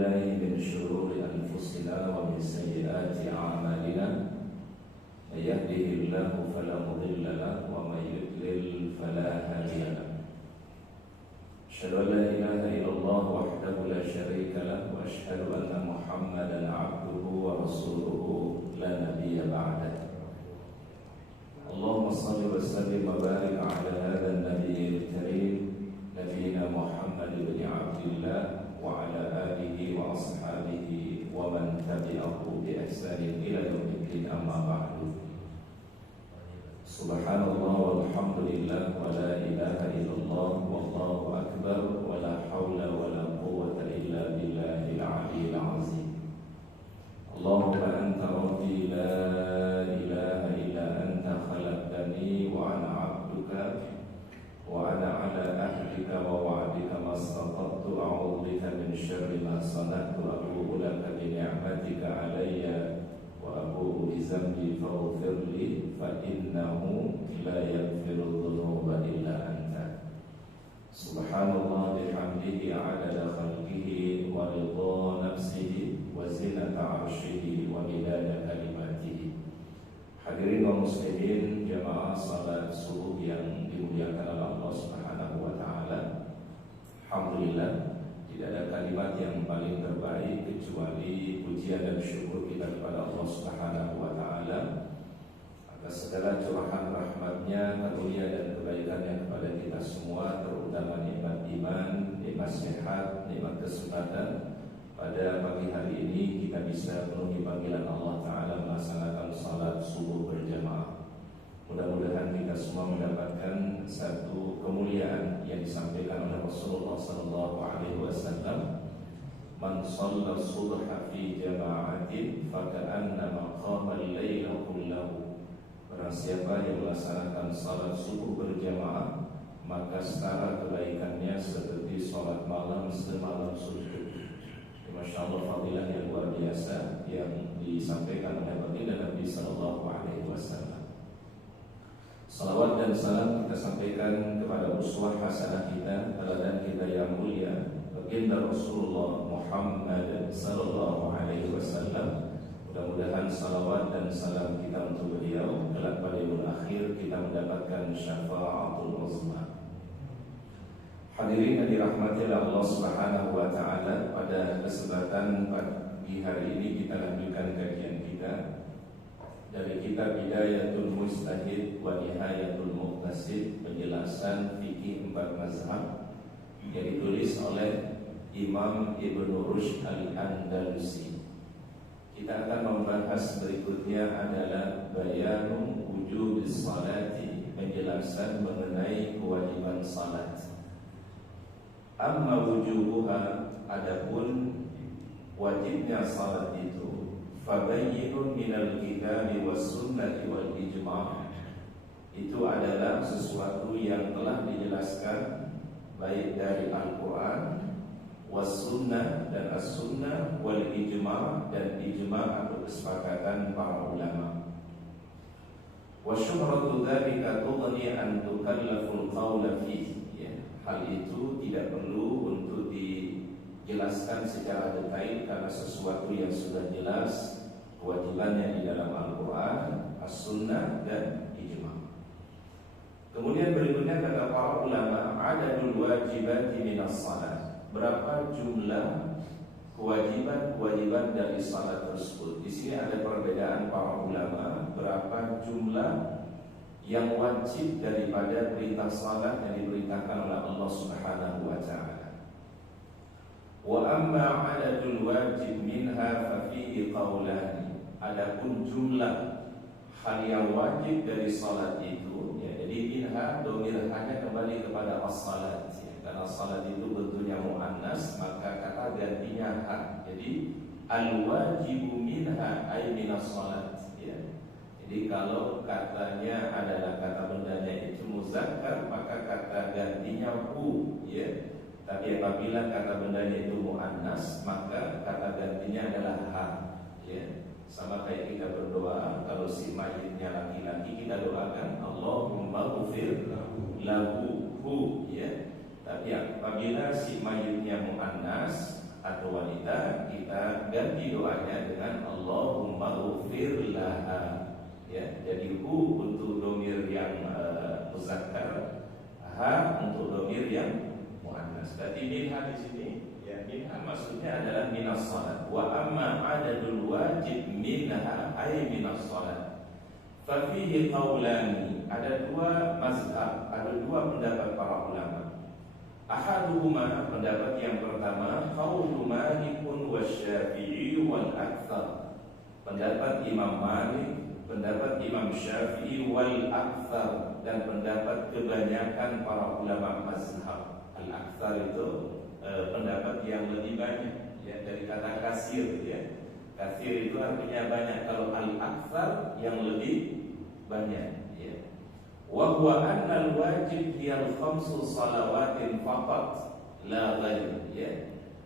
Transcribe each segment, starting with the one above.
بالله من شرور أنفسنا ومن سيئات أعمالنا من يهده الله فلا مضل له ومن يضلل فلا هادي له أشهد أن لا إله إلا الله وحده لا شريك له وأشهد أن محمدا عبده ورسوله لا نبي بعده اللهم صل وسلم وبارك على هذا النبي الكريم نبينا محمد بن عبد الله وعلى آله وأصحابه ومن تبعه بإحسان إلى يوم الدين أما بعد سبحان الله والحمد لله ولا إله إلا الله والله أكبر ولا حول ولا قوة إلا بالله العلي العظيم اللهم أنت ربي لا إله إلا أنت خلقتني وأنا عبدك وأنا على أهلك ووعدك ما استطعت أعوذ بك من شر ما صنعت أبوء لك بنعمتك علي وأبوء بذنبي فاغفر لي فإنه لا يغفر الذنوب إلا أنت سبحان الله بحمده عدد خلقه ورضا نفسه وزنة عرشه ومداد كلماته. Hadirin kaum muslimin jamaah salat subuh yang dimuliakan oleh Allah Subhanahu wa taala. Alhamdulillah, tidak ada kalimat yang paling terbaik kecuali pujian dan syukur kita kepada Allah Subhanahu wa taala atas segala curahan rahmatnya, karunia dan kebaikannya kepada kita semua, terutama nikmat iman, nikmat sehat, nikmat kesempatan. Pada pagi hari ini kita bisa memenuhi panggilan Allah Ta'ala melaksanakan salat subuh berjamaah. Mudah-mudahan kita semua mendapatkan satu kemuliaan yang disampaikan oleh Rasulullah SAW. Man shalla subha fi jama'atin faka'annama qama al-laila kullahu. Barang siapa yang melaksanakan salat subuh berjamaah, maka setara kebaikannya seperti salat malam semalam suntuk. Masya Allah, fadilah yang luar biasa yang disampaikan oleh baginda Nabi Sallallahu Alaihi Wasallam. Salawat dan salam kita sampaikan kepada uswah hasanah kita, teladan kita yang mulia, baginda Rasulullah Muhammad Sallallahu Alaihi Wasallam. Mudah-mudahan salawat dan salam kita untuk beliau kelak pada yaumul akhir kita mendapatkan syafaatul uzma. Hadirin yang dirahmati oleh Allah Subhanahu wa taala, pada kesempatan pagi hari ini kita lanjutkan kajian kita dari kitab Bidayatul Mujtahid wa Nihayatul Muqtasid, penjelasan fikih 4 mazhab yang ditulis oleh Imam Ibnu Rushd Al-Andalusi. Kita akan membahas berikutnya adalah bayanun wujubis salati, penjelasan mengenai kewajiban salat. Amma wujubuha, adapun wajibnya salat itu, fabayyinun minal kitabi was sunnati wal ijma', itu adalah sesuatu yang telah dijelaskan baik dari Al-Quran, was sunnah dan as-sunnah, wal ijma' dan ijma' atau kesepakatan para ulama. Wa syuhratu dzalika tughni an tukallaful qawla fihi. Hal itu tidak perlu untuk dijelaskan secara detail karena sesuatu yang sudah jelas kewajibannya di dalam Al-Quran, As-Sunnah dan Ijma'. Kemudian berikutnya kata para ulama, adadul wajibati minas salat, berapa jumlah kewajiban-kewajiban dari salat tersebut. Di sini ada perbedaan para ulama, berapa jumlah yang wajib daripada perintah salat yang diperintahkan oleh Allah Subhanahu wa taala. Wa amma 'adadul wajib minha fa fihi qawlan. Adapun jumlah hal yang wajib dari salat itu, ya, jadi minha domir hanya kembali kepada as-salat, ya, karena salat itu bentuknya muannas, maka kata gantinya ha. Jadi al-wajibu minha ay minas salat, ya. Jadi kalau katanya adalah kata bendanya itu muzakkar, maka kata gantinya hu, ya. Tapi apabila kata bendanya itu muannas, maka kata gantinya adalah ha, ya. Sama kayak kita berdoa, kalau si mayitnya laki-laki kita doakan Allahumma ghfir lahu, ya. Tapi apabila si mayitnya muannas, atau wanita, kita ganti doanya dengan Allahumma ghfir laha. Ya, jadi hu untuk domir yang muzakkar, ha untuk domir yang muannas. Berarti minha di sini, ya minha maksudnya adalah minas salat. Wa amma adadul wajib minha ay minas salat. Fa fihi qaulani, ada dua mazhab, ada dua pendapat para ulama. Ahaduhuma, pendapat yang pertama, qaulu Malikun wasyafi'i wal aktsar. Pendapat Imam Malik, pendapat Imam Syafi'i wal aktsar, dan pendapat kebanyakan para ulama mazhab. Al-aktsar itu pendapat yang lebih banyak, ya, dari kata kasir, ya. Kasir itu artinya banyak. Kalau al-aktsar yang lebih banyak, ya. Wa huwa anna al-wajib hiya al-khamsu salawatin faqat la ghair, ya.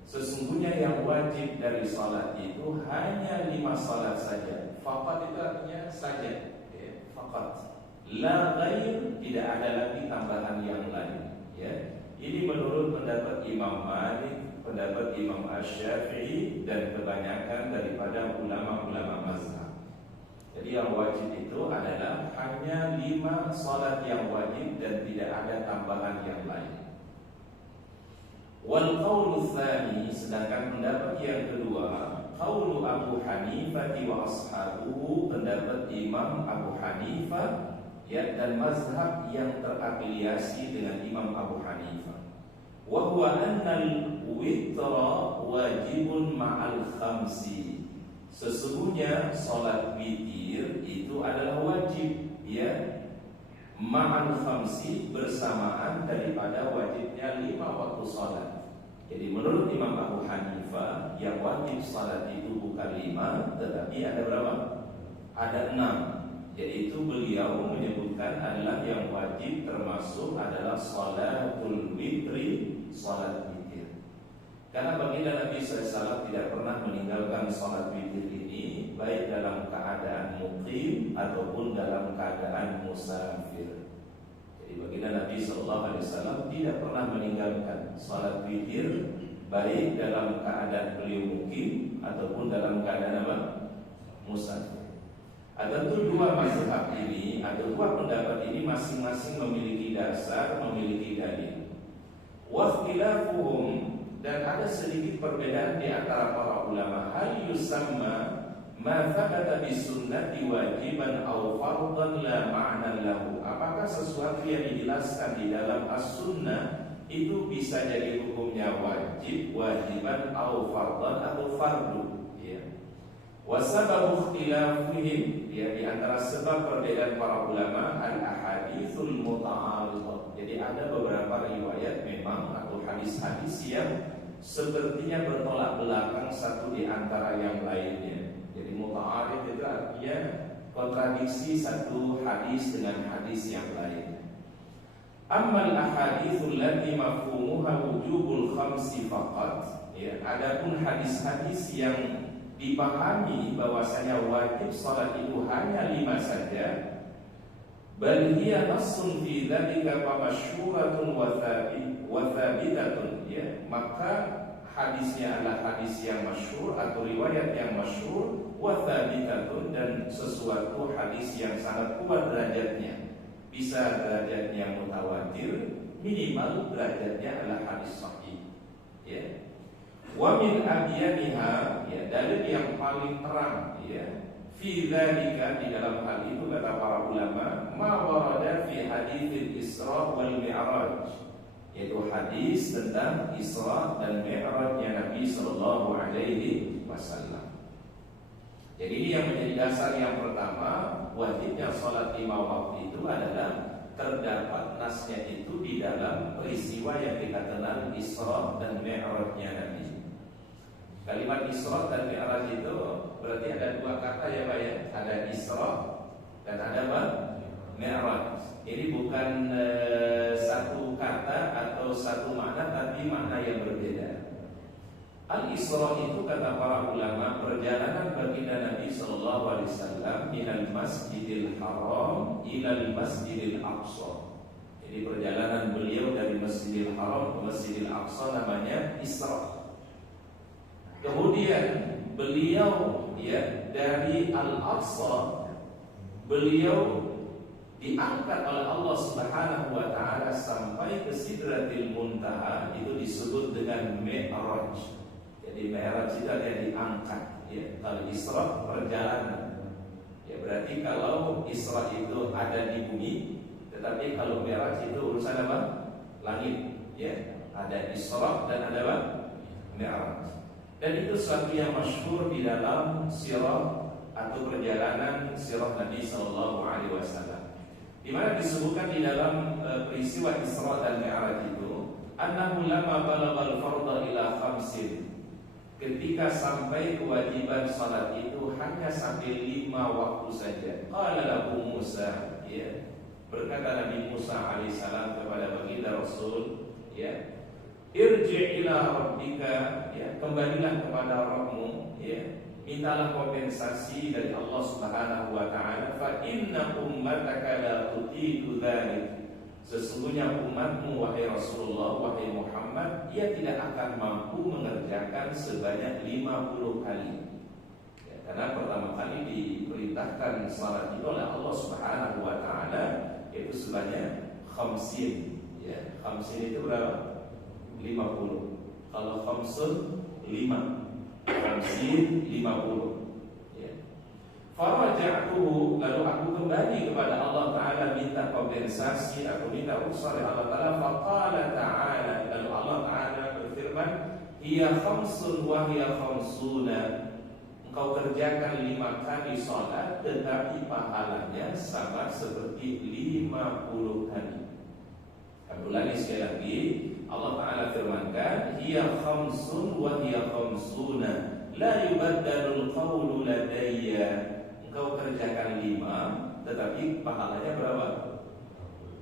Sesungguhnya yang wajib dari salat itu hanya 5 salat saja. Faqat itu artinya saja, ya, faqat. La ghair, tidak ada lagi tambahan yang lain, ya. Ini menurut pendapat Imam Malik, pendapat Imam Asy-Syafi'i, dan kebanyakan daripada ulama-ulama mazhab. Jadi yang wajib itu adalah hanya 5 salat yang wajib dan tidak ada tambahan yang lain. Wal qaulu tsani, sedangkan pendapat yang kedua, qaulu Abu Hanifah wa ashabuhu, pendapat Imam Abu Hanifah, ya, dan mazhab yang terafiliasi dengan Imam Abu Hanifah. Wa huwa annal witra wajibun ma'al khamsi. Sesungguhnya salat witir itu adalah wajib, ya, ma'al khamsi, bersamaan daripada wajibnya 5 waktu salat. Jadi menurut Imam Abu Hanifah, yang wajib salat itu bukan 5, tetapi ada berapa? Ada 6. Yaitu beliau menyebutkan adalah yang wajib termasuk adalah salatul witri, salat witir. Karena baginda Nabi SAW tidak pernah meninggalkan salat witir ini, baik dalam keadaan muqim ataupun dalam keadaan musafir. Jadi baginda Nabi SAW tidak pernah meninggalkan salat witir, baik dalam keadaan beliau muqim ataupun dalam keadaan apa? Musafir. Tentu dua mazhab ini atau dua pendapat ini masing-masing memiliki dasar, memiliki dalil. Wa ikhtilafuhum, dan ada sedikit perbedaan di antara para ulama. Hal yusamma ma thabata bis sunnati wajiban aw fardhan la ma'na lahu. Apakah sesuatu yang dijelaskan di dalam as-sunnah itu bisa jadi hukumnya wajib, wajiban aw fardhan atau fardu, ya. Wa sababu ikhtilafihim, ya, di antara sebab perbedaan para ulama al-ahaditsul muta'aridah. Jadi ada beberapa riwayat memang atau hadis-hadis yang sepertinya bertolak belakang satu di antara yang lainnya. Jadi muta'arid itu artinya kontradiksi satu hadis dengan hadis yang lain. Ammal ahaditsul lati mafhumuha wujubul khamsi faqat, ya, adapun hadis-hadis yang dipahami bahwasanya wajib salat itu hanya 5 saja, bal hiya nassun fi dzalika fa masyhuratun wa thabitatun, ya, maka hadisnya adalah hadis yang masyhur atau riwayat yang masyhur, wa thabitatun, dan sesuatu hadis yang sangat kuat derajatnya, bisa derajatnya mutawatir, minimal derajatnya adalah hadis sahih, ya. Wa min abyaniha, ya, dalil yang paling terang, ya, fi dzalika, di dalam hal itu kata para ulama, ma warada fi haditsil Isra wal Mi'raj, yaitu hadis tentang Isra dan Mi'rajnya Nabi sallallahu alaihi wasallam. Jadi ini yang menjadi dasar yang pertama, wajibnya salat 5 waktu itu adalah terdapat nasnya itu di dalam peristiwa yang kita kenal Isra dan Mi'rajnya Nabi. Kalimat Isra dan Mi'raj itu berarti ada 2 kata, ya Pak, ya. Ada Isra dan ada apa? Mi'raj. Ini bukan satu kata atau satu makna, tapi makna yang berbeda. Al-Isra itu kata para ulama perjalanan baginda Nabi sallallahu alaihi wasallam minal Masjidil Haram ilal Masjidil Aqsa. Jadi perjalanan beliau dari Masjidil Haram ke Masjidil Aqsa namanya Isra. Kemudian beliau ya dari Al-Aqsa, beliau diangkat oleh Allah Subhanahu wa taala sampai ke Sidratil Muntaha, itu disebut dengan Mi'raj. Jadi Mi'raj itu ada diangkat ya. Kalau Isra perjalanan. Ya berarti kalau Isra itu ada di bumi, tetapi kalau Mi'raj itu urusan apa? Langit ya. Ada Isra dan ada apa? Mi'raj. Dan itu suatu yang masyhur di dalam sirah atau perjalanan sirah Nabi sallallahu alaihi wasallam. Di mana disebutkan di dalam peristiwa Isra dan Mi'raj itu, annahu lamma balagal fardha ila khamsin, ketika sampai kewajiban salat itu hanya sampai 5 waktu saja. Qala lahu Musa, ya, berkata Nabi Musa alaihissalam kepada baginda Rasul, ya, irji' ila rabbika, ya, kembalilah kepada Rabbmu, ya, mintalah kompensasi dari Allah Subhanahu wa taala. Fa inna ummataka la tutiqu dzalik, sesungguhnya umatmu wahai Rasulullah, wahai Muhammad, ia tidak akan mampu mengerjakan sebanyak 50 kali ya, karena pertama kali diperintahkan salat itu oleh Allah Subhanahu wa taala yaitu sebanyak khamsin ya. Khamsin itu berapa? 50. Kalau khamsun 5, Khamsin 50 ya. Faraja'tuhu, lalu aku kembali kepada Allah Ta'ala minta kompensasi, aku minta usaha Allah Ta'ala. Faqala ta'ala, lalu Allah Ta'ala berfirman, hiya khamsun wa hiya khamsuna, engkau kerjakan 5 kali salat tetapi pahalanya sama seperti 50 kali. Aku ulangi sekali lagi, Allah Ta'ala firmankan, hiya khamsun wa hiya khamsuna la yubaddalul qawlu ladayya, engkau kerjakan 5 tetapi pahalanya berapa?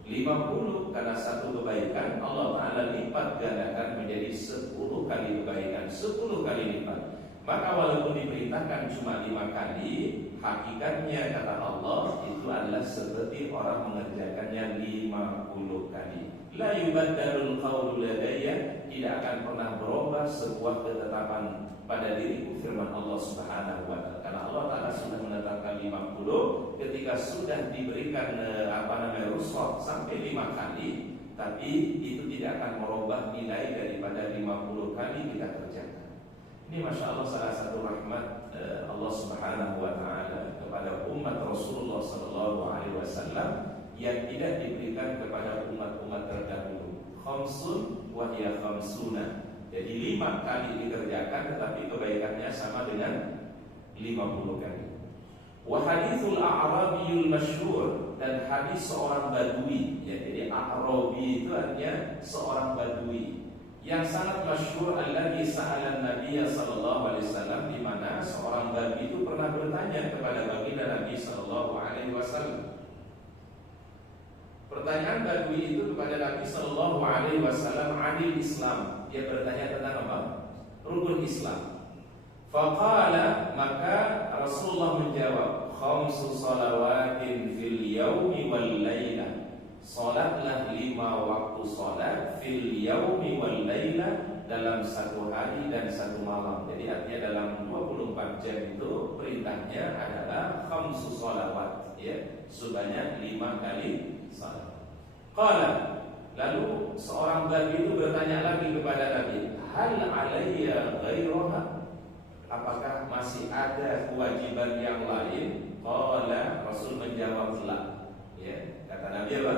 50, karena satu kebaikan Allah Ta'ala lipat gandakan menjadi 10 kali kebaikan, 10 kali lipat. Maka walaupun diperintahkan cuma 5 kali, hakikatnya kata Allah itu adalah seperti orang mengerjakannya 50 kali. La yubaddalul qawlu ladayya, tidak akan pernah berubah sebuah ketetapan pada diriku, firman Allah Subhanahu wa taala. Karena Allah Ta'ala sudah menetapkan 50, ketika sudah diberikan rukhsah sampai 5 kali, tapi itu tidak akan merubah nilai daripada 50 kali kita kerjakan. Ini Masya Allah salah satu rahmat Allah Subhanahu wa ta'ala kepada umat Rasulullah sallallahu alaihi wasallam yang tidak diberikan kepada umat-umat terdahulu. Khamsun wa hiya khamsuna, jadi 5 kali dikerjakan tetapi kebaikannya sama dengan 50 kali. Wa hadithul a'rabiyul masyhur, dan hadis seorang badui ya. Jadi a'rabi itu artinya seorang badui yang sangat masyhur, alladzi sa'ala Nabi sallallahu alaihi wasallam, di mana seorang badui itu pernah bertanya kepada baginda Nabi sallallahu alaihi wasallam. Pertanyaan badui itu kepada Nabi sallallahu alaihi wasallam anil Islam, dia bertanya tentang apa? Rukun Islam. Faqala, maka Rasulullah menjawab, khamsu salawatin fil yaumi wal lailah, salatlah 5 waktu salat fil yaumi wal lailah, dalam 1 hari dan 1 malam. Jadi artinya dalam 24 jam itu perintahnya adalah khamsu salawat ya, sebanyak 5 kali salat. Qala, lalu seorang badui itu bertanya lagi kepada Nabi, hal alayya ghairaha, apakah masih ada kewajiban yang lain? Qala, Rasul menjawab la ya. Kata Nabi apa?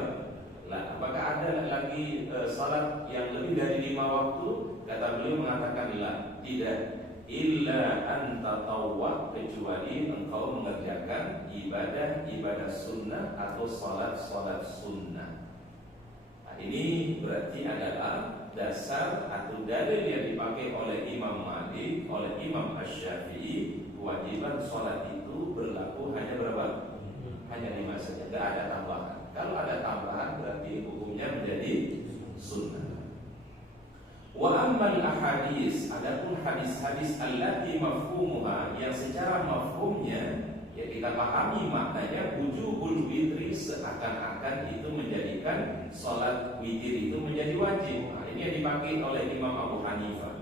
La. Apakah ada lagi salat yang lebih dari 5 waktu? Kata beliau mengatakan la, tidak. Illa anta tawwa, kecuali engkau mengerjakan ibadah sunnah atau salat sunnah. Nah, ini berarti adalah dasar atau dalil yang dipakai oleh Imam Malik, oleh Imam Asy-Syafi'i, kewajiban salat itu berlaku hanya berapa? Hanya 5 saja, tidak ada tambahan. Kalau ada tambahan berarti hukumnya menjadi sunnah. Wa ammal ahadis, adapun hadis-hadis allati mafhumuha, yang secara mafhumnya ya kita pahami maknanya wujubul witri, seakan-akan itu menjadikan salat witir itu menjadi wajib. Nah, ini yang dipakai oleh Imam Abu Hanifah.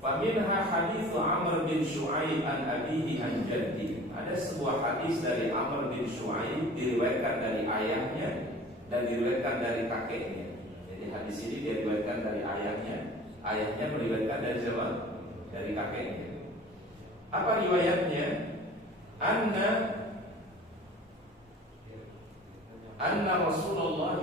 Faminha hadits Amr bin Shu'aib an abihi an jaddi. Ada sebuah hadis dari Amr bin Shu'aib diriwayatkan dari ayahnya dan diriwayatkan dari kakeknya. Jadi hadis ini diriwayatkan dari ayahnya, ayahnya meriwayatkan dari siapa? Dari kakeknya. Apa riwayatnya? Anna Rasulullah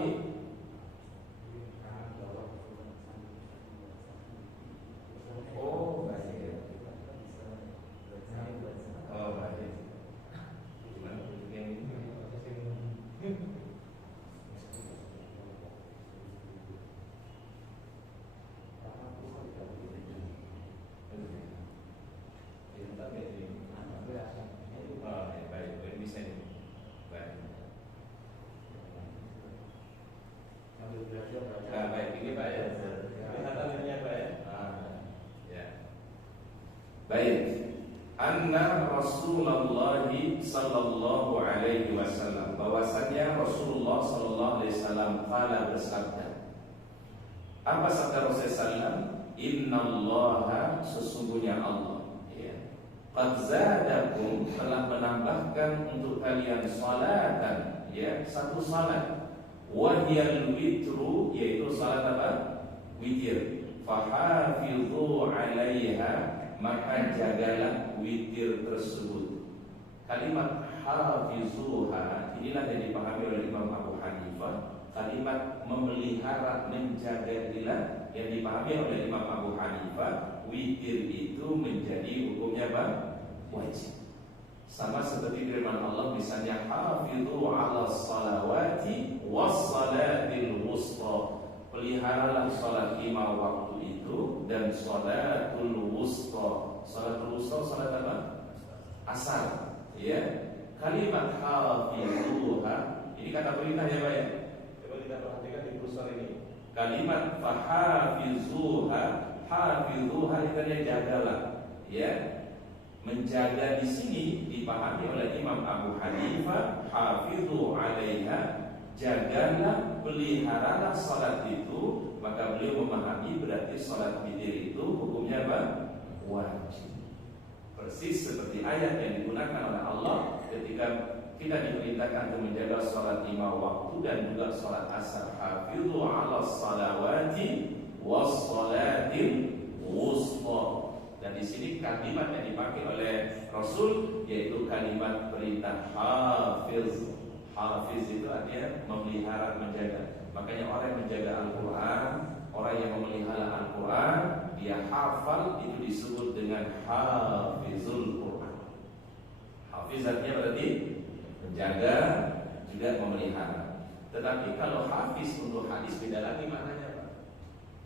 Anna Rasulullah sallallahu alaihi wasallam, bahwasanya Rasulullah sallallahu alaihi wasallam qala bersabda. Apa sabda Rasulullah sallam? Innallaha, sesungguhnya Allah, ya, qad zadakum, telah menambahkan untuk kalian salatan, ya, satu salat. Wa hiyal witru, yaitu salat apa? Witir. Fahafidhu 'alaiha, maka jagalah witir tersebut. Kalimat hafizuha inilah yang dipahami oleh Imam Abu Hanifah. Kalimat memelihara, menjaga inilah yang dipahami oleh Imam Abu Hanifah. Witir itu menjadi hukumnya apa? Wajib. Sama seperti firman Allah misalnya hafidhu 'ala salawati was salatil wusta. Peliharalah salat 5 waktu itu dan salatul wusta. Salatul wusta salat apa? Asar, ya. Kalimat hafizuha ini kata perintah ya Pak ya. Coba kita perhatikan di browser ini. Kalimat fahafizuha, hafizuha itu artinya jagalah, ya. Menjaga di sini dipahami oleh Imam Abu Hanifah, hafizu 'alaiha, jagalah, peliharalah salat itu. Maka beliau memahami berarti salat witir itu hukumnya apa? Wajib. Persis seperti ayat yang digunakan oleh Allah ketika kita diperintahkan untuk menjaga salat 5 waktu dan juga salat asar. Hafizu 'ala salawati was salatil wusta. Dan di sini kalimat yang dipakai oleh Rasul yaitu kalimat perintah hafiz. Hafiz itu artinya memelihara, menjaga. Makanya orang yang menjaga Al-Quran, orang yang memelihara Al-Quran, dia hafal, itu disebut dengan hafizul Quran. Hafiz artinya berarti menjaga, juga memelihara. Tetapi kalau hafiz untuk hadis beda lagi maknanya Pak.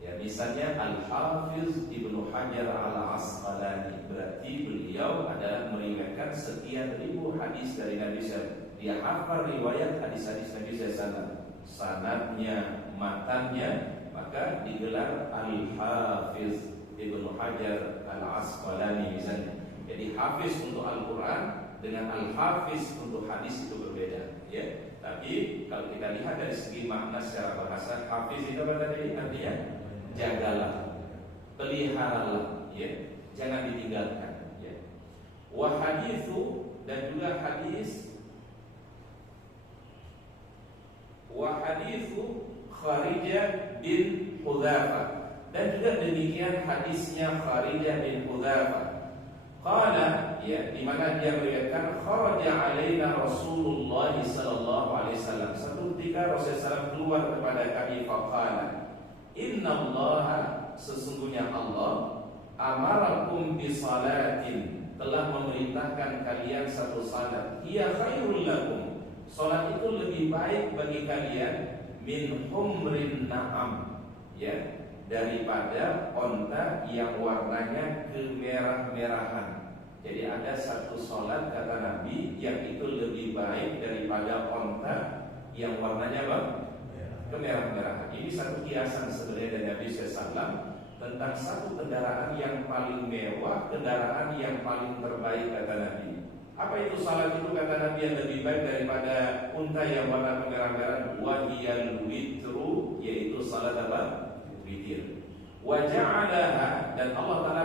Ya, misalnya Al-Hafiz Ibnu Hajar Al-Asqalani, berarti beliau adalah meriwayatkan sekian ribu hadis dari Nabi SAW. Dia hafal riwayat hadis-hadis Nabi SAW, sanadnya, matannya, maka digelar Al-Hafiz Ibnu Hajar Al-Asqalani misalnya. Jadi hafiz untuk Al-Quran dengan Al-Hafiz untuk hadis itu berbeda, ya. Tapi kalau kita lihat dari segi makna secara bahasa, hafiz itu apa tadi? Artinya jagalah, peliharalah, ya, jangan ditinggalkan, ya. Wa hadithu, dan juga hadis. Wa hadithu Kharijah bin Hudzafah, dan juga demikian hadisnya Kharijah bin Hudzafah. Qala, ya, di mana dia meriwayatkan kharaja alaina Rasulullah sallallahu alaihi wasallam. Satu ketika Rasulullah SAW keluar kepada kami, faqala, innallaha, sesungguhnya Allah, amarakum bisalatin, telah memerintahkan kalian satu salat. Ia khairul lakum, salat itu lebih baik bagi kalian, min humrin na'am, ya, daripada onta yang warnanya kemerah-merahan. Jadi ada satu salat kata Nabi yang itu lebih baik daripada onta yang warnanya apa? Kemerah-merahan. Ini satu kiasan sebenarnya dari Nabi SAW tentang satu kendaraan yang paling mewah, kendaraan yang paling terbaik kata Nabi. Apa itu salat itu kata Nabi yang lebih baik daripada unta yang warna kemerah-merahan? Wahiyal witru, yaitu salat apa? Witir. Wa ja'alaha, dan Allah Ta'ala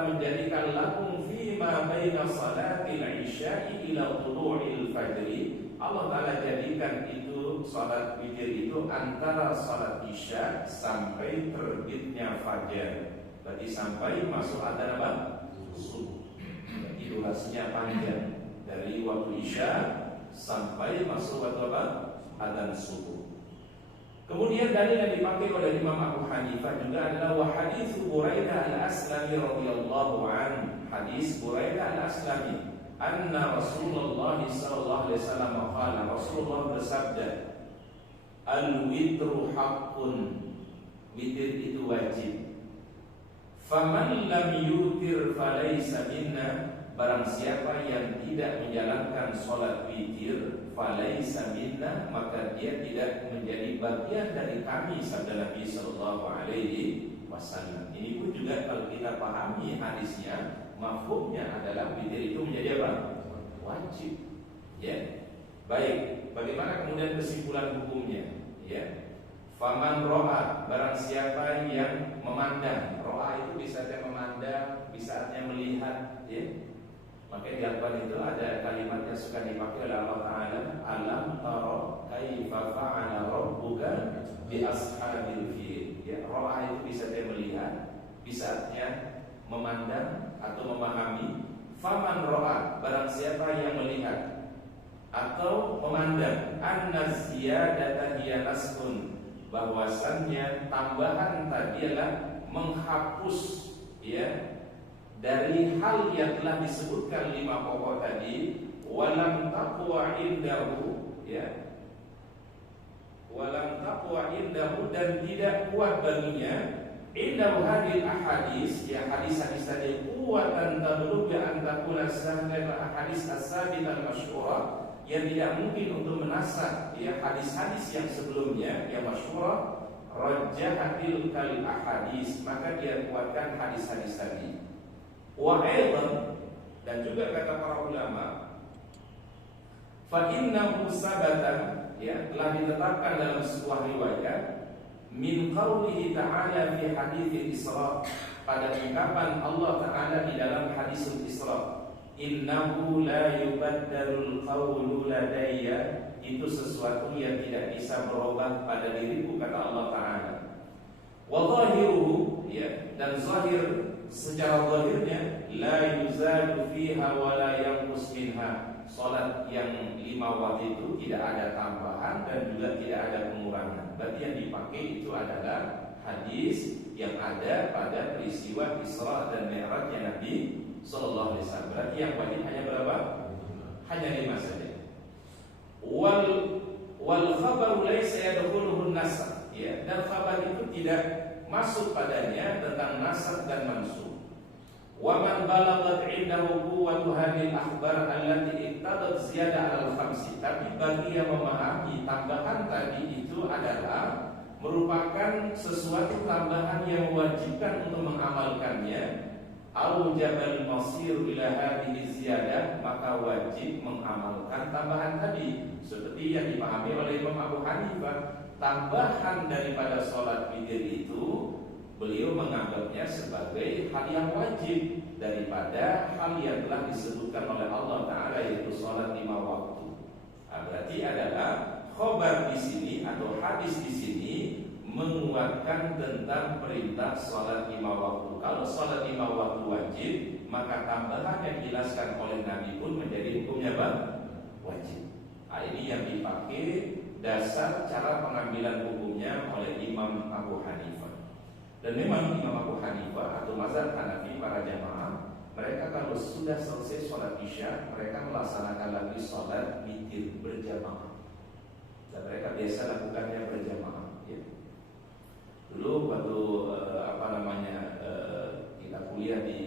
baina salatil isya'i ila tulu'il fajri. Allah Ta'ala jadikan itu salat witir itu antara salat isya sampai terbitnya fajar. Berarti sampai masuk adzan apa? Subuh. Jadi durasinya panjang dari waktu isya sampai masuk waktu apa? Adzan subuh. Kemudian dalil yang dipakai oleh Imam Abu Hanifah juga adalah wa hadits Buraidah al-Aslami radhiyallahu an. Hadis Buraidah al-Aslami anna Rasulullah sallallahu alaihi wasallam qala, Rasulullah bersabda, al-witru haqqun, witir itu wajib. Faman lam yutir falaysa minna, barang siapa yang tidak menjalankan sholat witir falaysa minna, maka dia tidak menjadi bagian dari kami, sabda Nabi sallallahu alaihi wasallam. Ini pun juga kalau kita pahami hadisnya, mafhumnya adalah witir itu menjadi apa? Wajib. Ya. Baik, bagaimana kemudian kesimpulan hukumnya? Ya. Faman ro'a, barang siapa yang memandang. Ro'a itu bisa saja memandang, bisa artinya melihat, ya. Maka di Al-Quran itu ada kalimat yang suka dipakai oleh Allah Ta'ala, alam tara kaifa fa'ala rabbuka bi ashabil fil. Ya, ro'a itu bisa saja melihat, bisa artinya memandang atau memahami. Faman ro'a, barang siapa yang melihat atau memandang, anna ziyadata hiya naskun, bahwasannya tambahan tadi adalah menghapus, ya, dari hal yang telah disebutkan 5 pokok tadi. Walam taqwa indahu, ya, walam taqwa indahu, dan tidak kuat baginya indahu hadil ahadis, ya, hadis-hadis tadi kuatan tablugh an takuna sahih ahadis as-sabit al-masyhurah, yang tidak mungkin untuk menasah, ya, hadis-hadis yang sebelumnya yang masyhurah. Rajjahatil kal ahadis, maka dia kuatkan hadis-hadis tadi. Wa aidan, dan juga kata para ulama, fa innahu sabata, ya, telah ditetapkan dalam sebuah riwayat min qaulihi ta'ala fi haditsil Isra, pada ungkapan Allah Ta'ala di dalam hadisul Isra, innahu la yubaddalul qawlu ladayya, itu sesuatu yang tidak bisa berubah pada diriku, kata Allah Ta'ala. Wa zahiruhu, ya, dan zahir secara zahirnya, la yuzadu fiha wa la yanqus minha, salat yang 5 waktu itu tidak ada tambahan dan juga tidak ada pengurangan. Berarti yang dipakai itu adalah hadis yang ada pada peristiwa Isra dan Mi'rajnya Nabi sallallahu alaihi wasallam. Berarti yang wajib hanya berapa? Hanya 5 saja. Wal khabaru laysa yadkhuluhu an-nasakh, ya, dan khabar itu tidak masuk padanya tentang nasakh dan mansukh. Wa man balagat 'indahu quwwatu hadhihi al-akhbar allati iqtadat ziyadah al-khamsi, tapi bagi yang memahami tambahan tadi itu adalah merupakan sesuatu tambahan yang mewajibkan untuk mengamalkannya, au jabal masir ila hadhihi ziyadah, maka wajib mengamalkan tambahan tadi. Seperti yang dipahami oleh Imam Abu Hanifah, tambahan daripada sholat witir itu beliau menganggapnya sebagai hal yang wajib daripada hal yang telah disebutkan oleh Allah Ta'ala, yaitu sholat 5 waktu. Nah, berarti adalah khobar di sini atau hadis di sini menguatkan tentang perintah sholat 5 waktu. Kalau sholat 5 waktu wajib, maka tambahan yang dijelaskan oleh Nabi pun menjadi hukumnya apa? Wajib. Nah, ini yang dipakai dasar cara pengambilan hukumnya oleh Imam Abu Hanifah. Dan memang Imam Abu Hanifah atau mazhab Hanafi, para jamaah, mereka kalau sudah selesai sholat isya, mereka melaksanakan lagi sholat witir berjamaah. Dan mereka biasa lakukannya berjamaah, ya. Dulu waktu kita kuliah di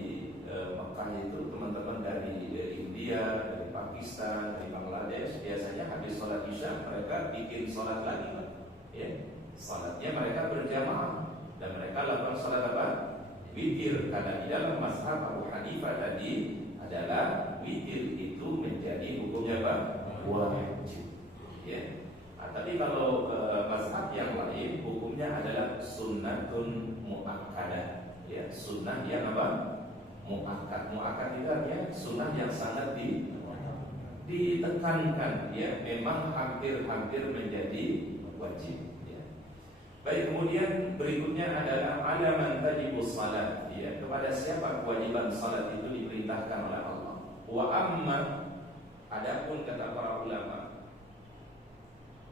Mekah itu, teman-teman dari India, dari Pakistan, dari Bangladesh, biasanya habis sholat isya mereka bikin sholat lagi, ya. Sholatnya mereka berjamaah dan mereka lakukan sholat apa? Witir. Karena di dalam mazhab Abu Hanifah tadi adalah witir itu menjadi hukumnya apa? Wajib, ya. Nah, tapi kalau mazhab yang lain hukumnya adalah sunnatun muakkadah, ya, sunnah yang apa? muakkad. Muakkad itu artinya sunnah yang sangat ditekankan, ya, memang hampir-hampir menjadi wajib, ya. Baik, kemudian berikutnya adalah alaman tajibus salat, ya, kepada siapa kewajiban salat itu diperintahkan oleh Allah. Wa amma, adapun kata para ulama,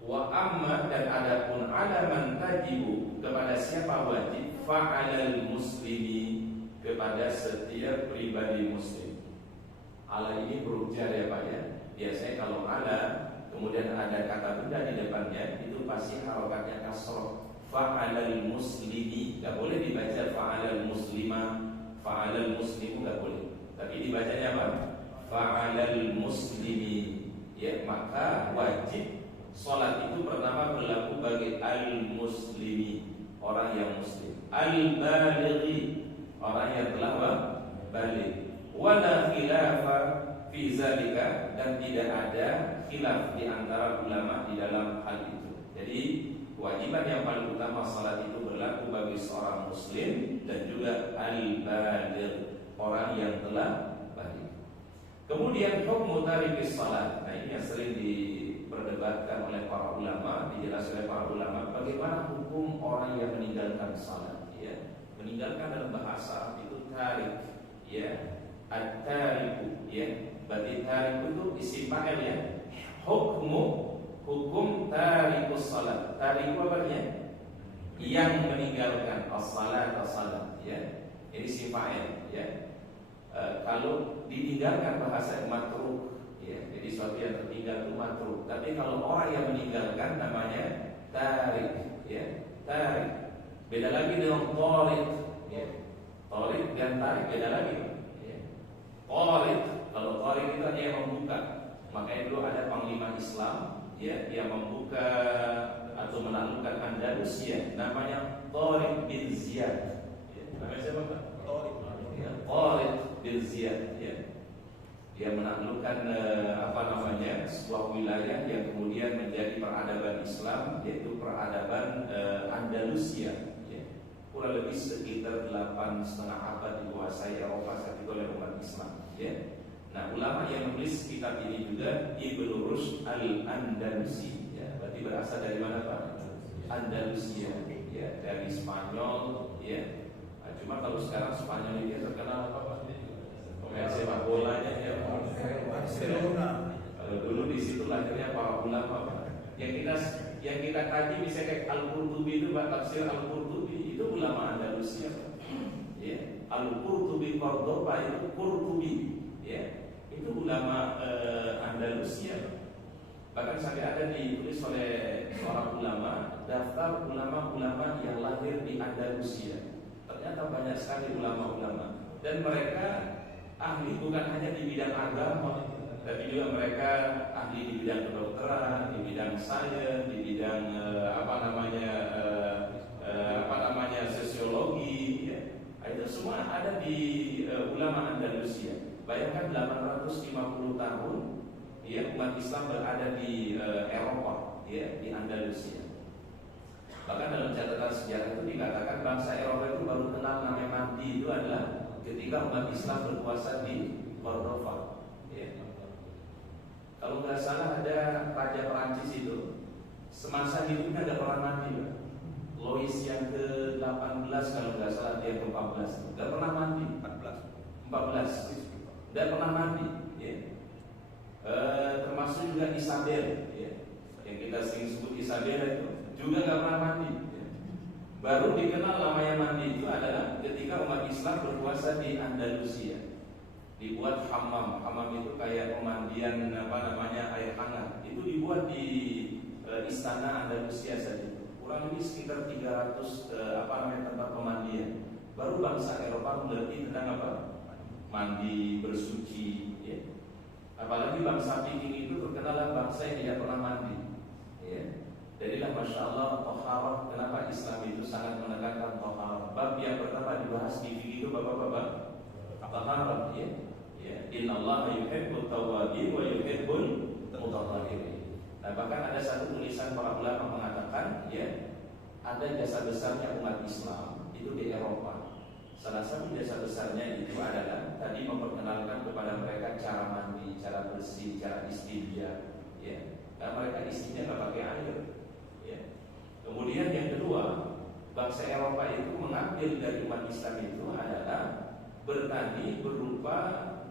wa amma, dan adapun alaman tajibu, kepada siapa wajib, fa'alal muslimi, kepada setiap pribadi muslim. Ala ini huruf jar, ya Pak, ya. Biasanya kalau ala kemudian ada kata benda di depannya, itu pasti harokatnya kasroh. Fa'alal muslimi, gak boleh dibaca fa'alal muslimah, fa'alal muslimu, gak boleh. Tapi dibacanya apa? Fa'alal muslimi, ya. Maka wajib sholat itu pertama berlaku bagi al-muslimi, orang yang muslim. Al-balighi, orang yang telah balik. Wala khilafa fi zalika, dan tidak ada khilaf di antara ulama di dalam hal itu. Jadi kewajiban yang paling utama salat itu berlaku bagi seorang muslim dan juga al-baligh, orang yang telah balik. Kemudian hukum tarikis salat. Nah, ini yang sering diperdebatkan oleh para ulama, dijelaskan oleh para ulama, bagaimana hukum orang yang meninggalkan salat, ya. Meninggalkan dalam bahasa itu tarik, ya. At-tariku, ya. Berarti tarik itu isim fa'il, ya. Hukum tarikus salat. Tariku apa artinya? Yang meninggalkan as-salat, ya. Ini isim fa'il, ya. Kalau ditinggalkan bahasa matruk, ya. Jadi sesuatu yang tertinggal itu matruk. Tapi kalau orang yang meninggalkan namanya tarik, ya. Tarik. Beda lagi dengan tarik, ya. Tarik dan tarik beda lagi, ya. Tarik, kalau tarik itu hanya yang membuka. Makanya dulu ada panglima Islam, ya, yang membuka atau menaklukkan Andalusia, namanya Tariq bin Ziyad, ya. Namanya siapa, Pak? Tariq bin Ziyad, ya. Dia menaklukkan sebuah wilayah yang kemudian menjadi peradaban Islam, yaitu peradaban Andalusia, ya. Kurang lebih sekitar 8,5 abad dikuasai Eropa saat itu oleh umat Islam, ya. Nah, ulama yang menulis kitab ini juga Ibnu Rushd al-Andalusi, ya. Berarti berasal dari mana, Pak? Andalusia, ya, dari Spanyol, ya. Nah, cuma kalau sekarang Spanyol ini terkenal apa, Pak? Pemain sepak bolanya, ya. Barcelona. Kalau dulu di situ lahirnya para ulama, Pak. Yang kita kaji misalnya kayak Al-Qurtubi itu, Pak, tafsir Al-Qurtubi itu ulama Andalusia, Pak. Ya, Al-Qurtubi Cordoba itu Qurtubi, ya. Itu ulama Andalusia. Bahkan sampai ada ditulis oleh seorang ulama daftar ulama-ulama yang lahir di Andalusia. Ternyata banyak sekali ulama-ulama, dan mereka ahli bukan hanya di bidang agama, tapi juga mereka ahli di bidang kedokteran, di bidang sains, di bidang sosiologi, ya. Itu semua ada di ulama Andalusia. Bayangkan 850 tahun, ya, umat Islam berada di Eropa, ya, di Andalusia. Bahkan dalam catatan sejarah itu dikatakan bangsa Eropa itu baru kenal namanya mandi itu adalah ketika umat Islam berkuasa di Cordoba, ya. Kalau nggak salah ada raja Perancis itu semasa hidupnya nggak pernah mandi, Pak. Louis yang ke-18 kalau nggak salah, dia ke-14 nggak pernah mandi. 14 nggak pernah mandi, ya. Termasuk juga Isabel, ya, yang kita sering sebut Isabel itu juga nggak pernah mandi, ya. Baru dikenal namanya mandi itu adalah ketika umat Islam berkuasa di Andalusia. Dibuat hammam itu kayak pemandian air hangat. Itu dibuat di istana Andalusia saja. Kurang lebih sekitar 300 tempat pemandian. Baru bangsa Eropa mengerti tentang apa? Mandi, bersuci, ya. Apalagi bangsa Viking itu terkenal bangsa yang tidak pernah mandi, ya. Jadilah Masya Allah toharah. Kenapa Islam itu sangat menekankan toharah? Bab yang pertama dibahas di Viking itu bapak-bapak toharah, ya. Innallaha yuhibbut tawwabin wa yuhibbul mutatahhirin. Nah, bahkan ada satu tulisan para ulama mengatakan, ya, ada jasa besarnya umat Islam itu di Eropa. Salah satu jasa besarnya itu adalah tadi memperkenalkan kepada mereka cara mandi, cara bersih, cara istinja, ya. Nah, mereka istinja nggak pakai air, ya. Kemudian yang kedua, bangsa Eropa itu mengambil dari umat Islam itu adalah bertani berupa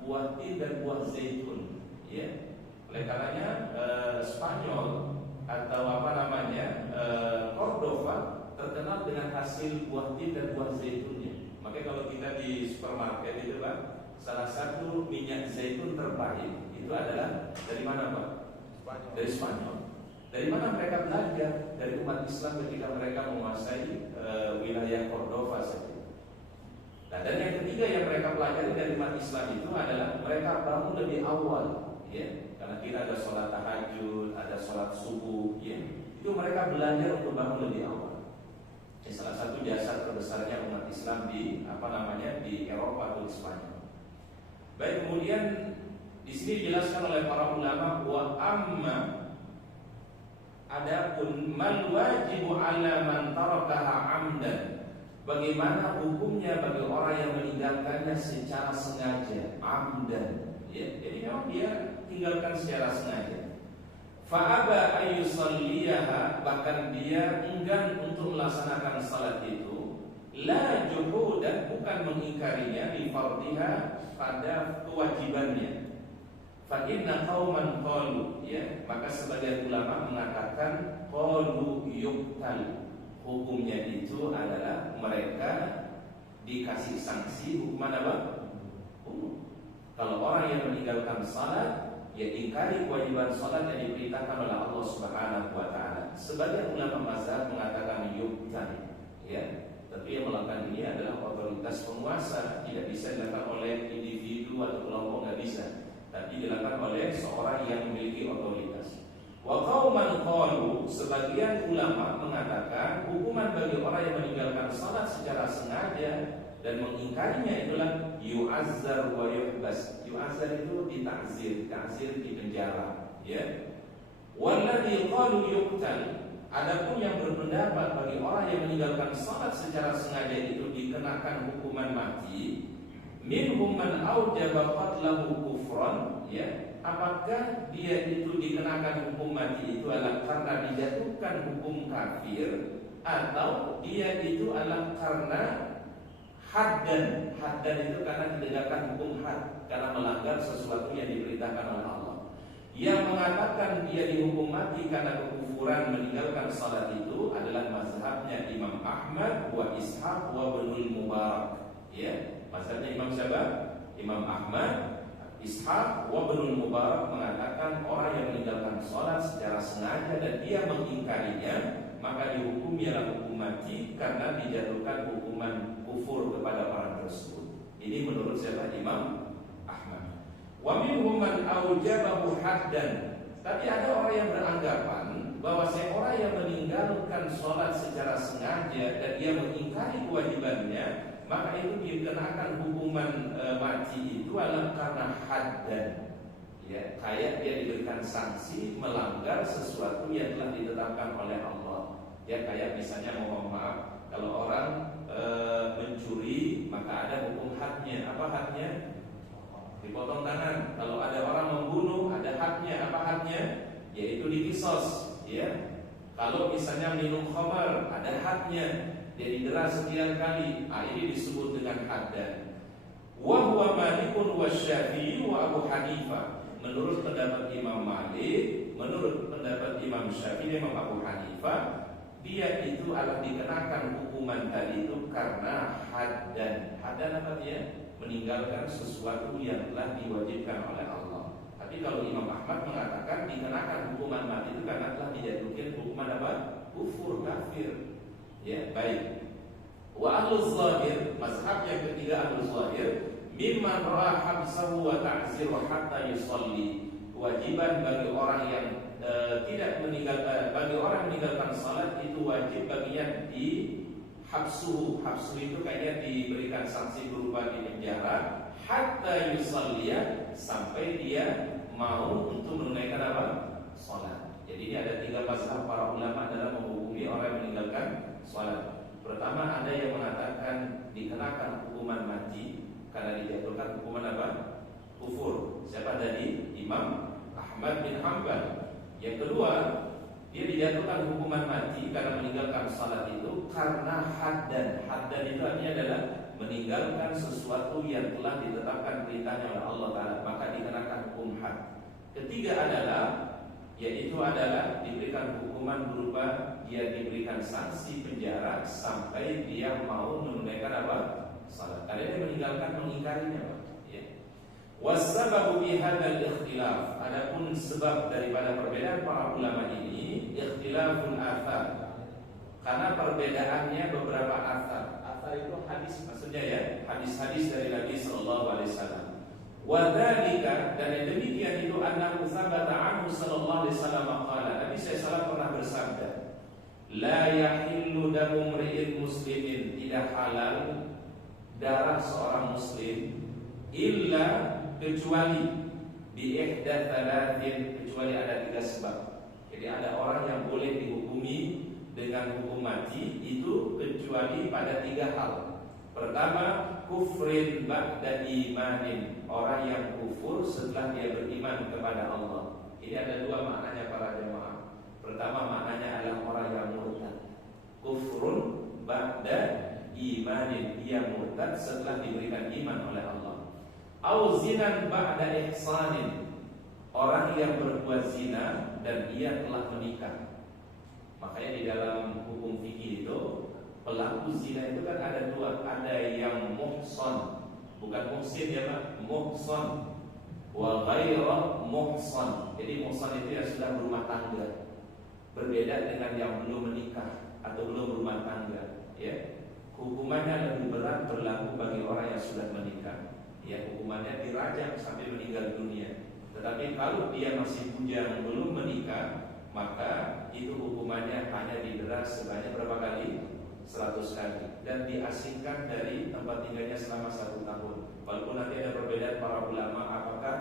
buah tin dan buah zaitun, ya. Oleh karenanya Spanyol atau Cordova terkenal dengan hasil buah tin dan buah zaitunnya. Makanya kalau kita di supermarket itu Pak, salah satu minyak zaitun terbaik itu adalah dari mana Pak? Dari Spanyol. Dari mana mereka belajar? Dari umat Islam ketika mereka menguasai wilayah Cordova saja. Nah, dan yang ketiga yang mereka pelajari dari umat Islam itu adalah mereka bangun lebih awal, ya. Karena kita ada sholat tahajud, ada sholat subuh, ya. Itu mereka belajar untuk bangun lebih awal. Salah satu jasa terbesarnya umat Islam di di Eropa atau di Spanyol. Baik, kemudian di sini dijelaskan oleh para ulama wa amma adapun mal wajibu ala man tarakaha amdan. Bagaimana hukumnya bagi orang yang meninggalkannya secara sengaja, amdan, ya. Jadi memang dia tinggalkan secara sengaja. Fa'aba ayyusalliyaha, bahkan dia enggan untuk melaksanakan salat itu, la juhudan, bukan mengingkarinya, di fardhiha, pada kewajibannya. Fa inna qauman qalu, ya, maka sebagian ulama mengatakan qalu yuqtal, hukumnya itu adalah mereka dikasih sanksi. Hukuman apa? Kalau orang yang meninggalkan salat, ya ingkari kewajiban sholat yang diperintahkan oleh Allah Subhanahu wa Ta'ala. Sebagian ulama mazhab mengatakan yuqtal, ya. Tapi yang melakukan ini adalah otoritas penguasa, tidak bisa dilakukan oleh individu atau kelompok, nggak bisa. Tapi dilakukan oleh seorang yang memiliki otoritas. Wa qauman qalu, sebagian ulama mengatakan hukuman bagi orang yang meninggalkan sholat secara sengaja dan mengingkarinya itulah yu'azzar wa yuhbas. Yu'azzar itu ditakzir, takzir di penjara, ya. Walladzi qalu yuqtal, adapun yang berpendapat bagi orang yang meninggalkan salat secara sengaja itu dikenakan hukuman mati, minhum man aujaba qatlahu kufran, ya. Apakah dia itu dikenakan hukum mati itu adalah karena dijatuhkan hukum kafir, atau dia itu adalah karena haddan itu karena ditegakkan hukum had, karena melanggar sesuatu yang diperintahkan oleh Allah. Yang mengatakan dia dihukum mati karena kekufuran meninggalkan salat itu adalah mazhabnya Imam Ahmad wa Ishaq wa Ibnul Mubarak, ya. Mazhabnya Imam siapa? Imam Ahmad, Ishaq wa Ibnul Mubarak mengatakan orang yang meninggalkan salat secara sengaja dan dia mengingkarinya, maka dihukum ialah hukum mati karena dijatuhkan hukuman kufur kepada orang tersebut. Ini menurut siapa? Imam Ahmad. Wa minhum man aujabahu haddan. Tapi ada orang yang beranggapan bahwa orang yang meninggalkan sholat secara sengaja dan dia mengingkari kewajibannya, maka itu dikenakan hukuman mati itu adalah karena haddan, ya, kayak dia diberikan sanksi melanggar sesuatu yang telah ditetapkan oleh Allah. Ya, kayak misalnya mohon maaf, kalau orang mencuri maka ada hukum hadnya. Apa hadnya? Dipotong tangan. Kalau ada orang membunuh ada hadnya. Apa hadnya? Yaitu dikisos, ya. Kalau misalnya minum khamar ada hadnya, dia didera sekian kali. Ini disebut dengan haddan. Wa huwa Malikun wa Syafi'i wa Abu Hanifah. Menurut pendapat Imam Malik, menurut pendapat Imam Syafi'i, Imam Abu Hanifah, dia itu adalah dikenakan hukuman tadi itu karena haddan. Haddan apa dia? Meninggalkan sesuatu yang telah diwajibkan oleh Allah. Tapi kalau Imam Ahmad mengatakan dikenakan hukuman mati itu karena telah dijatuhkan hukuman apa? Kufur, kafir. Ya, baik. Wa ahluz zahir, mazhab yang ketiga ahluz zahir, mimman ra'a habsahu wa ta'ziru hatta yusalli. Kewajiban bagi orang yang tidak meninggalkan, bagi orang meninggalkan salat itu wajib baginya di habsu. Habsu itu kayaknya diberikan sanksi berupa di penjara hatta yusalliya, sampai dia mau untuk menunaikan apa? Salat. Jadi ini ada 3 mazhab para ulama dalam menghukumi orang yang meninggalkan salat. Pertama, ada yang mengatakan dikenakan hukuman mati karena dijatuhkan hukuman apa? kufur. Siapa tadi? Imam Ahmad bin Hanbal. Yang kedua, dia dijatuhkan hukuman mati karena meninggalkan salat itu karena haddan. Haddan itu artinya adalah meninggalkan sesuatu yang telah ditetapkan perintahnya oleh Allah Ta'ala, maka dikenakan hukum had. Ketiga adalah, yaitu adalah diberikan hukuman berupa dia diberikan sanksi penjara sampai dia mau menunaikan apa? Salat. Karena dia meninggalkan, mengingkarinya, Pak. Ya. Wasababu bihadzal ikhtilaf. Adapun sebab daripada perbedaan para ulama ini, ikhtilaful athar. Karena perbedaannya beberapa athar. Athar itu hadis, maksudnya ya, hadis-hadis dari Nabi sallallahu alaihi wasallam. Wa dzalika, dan yang demikian itu annahu sabata anhu sallallahu alaihi wasallam qala. Nabi sallallahu pernah bersabda, la yahillu damu mri'in muslimin, tidak halal darah seorang muslim illa, kecuali bi ihda thalathin, kecuali ada 3 sebab. Jadi ada orang yang boleh dihukumi dengan hukum mati itu kecuali pada 3 hal. Pertama, kufrin ba'da imanin, orang yang kufur setelah dia beriman kepada Allah. Ini ada 2 maknanya para jemaah. Pertama maknanya adalah orang yang murtad. Kufrun ba'da imanin, dia murtad setelah diberikan iman oleh Allah. Au zinan ba'da ihsanin, orang yang berbuat zina dan ia telah menikah. Makanya di dalam hukum fikih itu pelaku zina itu kan ada 2, ada yang muhsan, bukan muhsin ya Pak, muhsan, wa ghairu muhsan. Jadi muhsan itu yang sudah berumah tangga, berbeda dengan yang belum menikah atau belum berumah tangga. Ya, hukumannya lebih berat berlaku bagi orang yang sudah menikah. Ya, hukumannya dirajam sampai meninggal dunia. Tetapi kalau dia masih bujang belum menikah, maka itu hukumannya hanya didera sebanyak berapa kali? 100 kali, dan diasingkan dari tempat tinggalnya selama 1 tahun. Walaupun nanti ada perbedaan para ulama apakah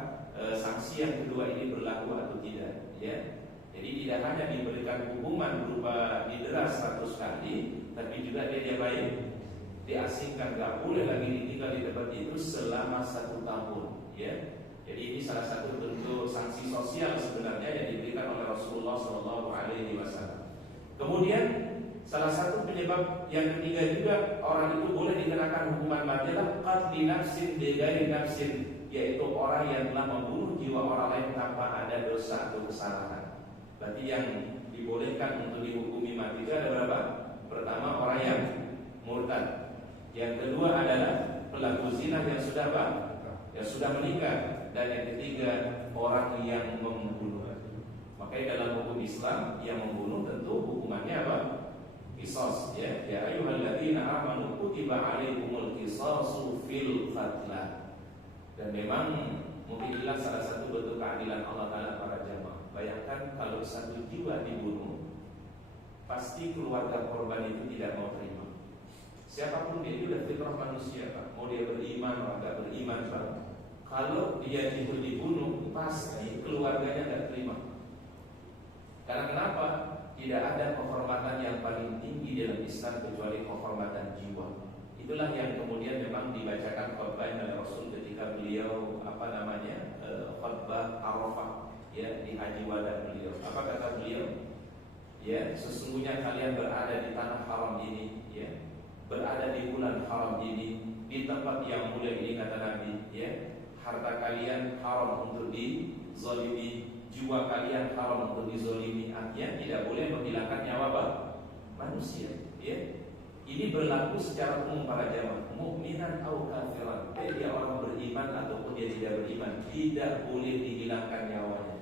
sanksi yang kedua ini berlaku atau tidak. Ya, jadi tidak hanya diberikan hukuman berupa didera 100 kali, tapi juga dia baik diasingkan, gak boleh lagi tinggal di tempat itu selama 1 tahun. Ya, jadi ini salah satu bentuk sanksi sosial sebenarnya yang diberikan oleh Rasulullah SAW. Kemudian salah satu penyebab yang ketiga juga orang itu boleh dikenakan hukuman mati adalah qatli nafsin bighairi nafsin, yaitu orang yang telah membunuh jiwa orang lain tanpa ada dosa atau kesalahan. Berarti yang dibolehkan untuk dihukumi mati itu ada berapa? Pertama, orang yang murtad. Yang kedua adalah pelaku zina yang sudah apa? Yang sudah menikah. Dan yang ketiga, orang yang membunuh. Makanya dalam hukum Islam yang membunuh tentu hukumannya apa? Qisas, ya. Ya ayyuhalladzina amanu kutiba 'alaikumul qisasu fil qatla. Dan memang mungkin inilah salah satu bentuk keadilan Allah Ta'ala para jamaah. Bayangkan kalau 1 jiwa dibunuh, pasti keluarga korban itu tidak mau terima. Siapapun dia, itu udah fitrah manusia, Pak. Mau dia beriman atau enggak beriman, Pak, kalau dia itu dibunuh, pasti keluarganya tidak terima. Karena kenapa? Tidak ada penghormatan yang paling tinggi dalam Islam kecuali penghormatan jiwa. Itulah yang kemudian memang dibacakan khutbah oleh Rasul ketika beliau khutbah Arafah, ya, di haji wada beliau. Apa kata beliau? Ya, sesungguhnya kalian berada di tanah haram ini, ya, berada di bulan haram ini, di tempat yang mulia ini, kata Nabi, ya. Harta kalian haram untuk dizalimi, jiwa kalian haram untuk dizalimi. Artinya tidak boleh menghilangkan nyawa manusia. Ya, ini berlaku secara umum para jamaah, mukminan atau kafiran. Dia orang beriman ataupun dia tidak beriman, tidak boleh dihilangkan nyawanya.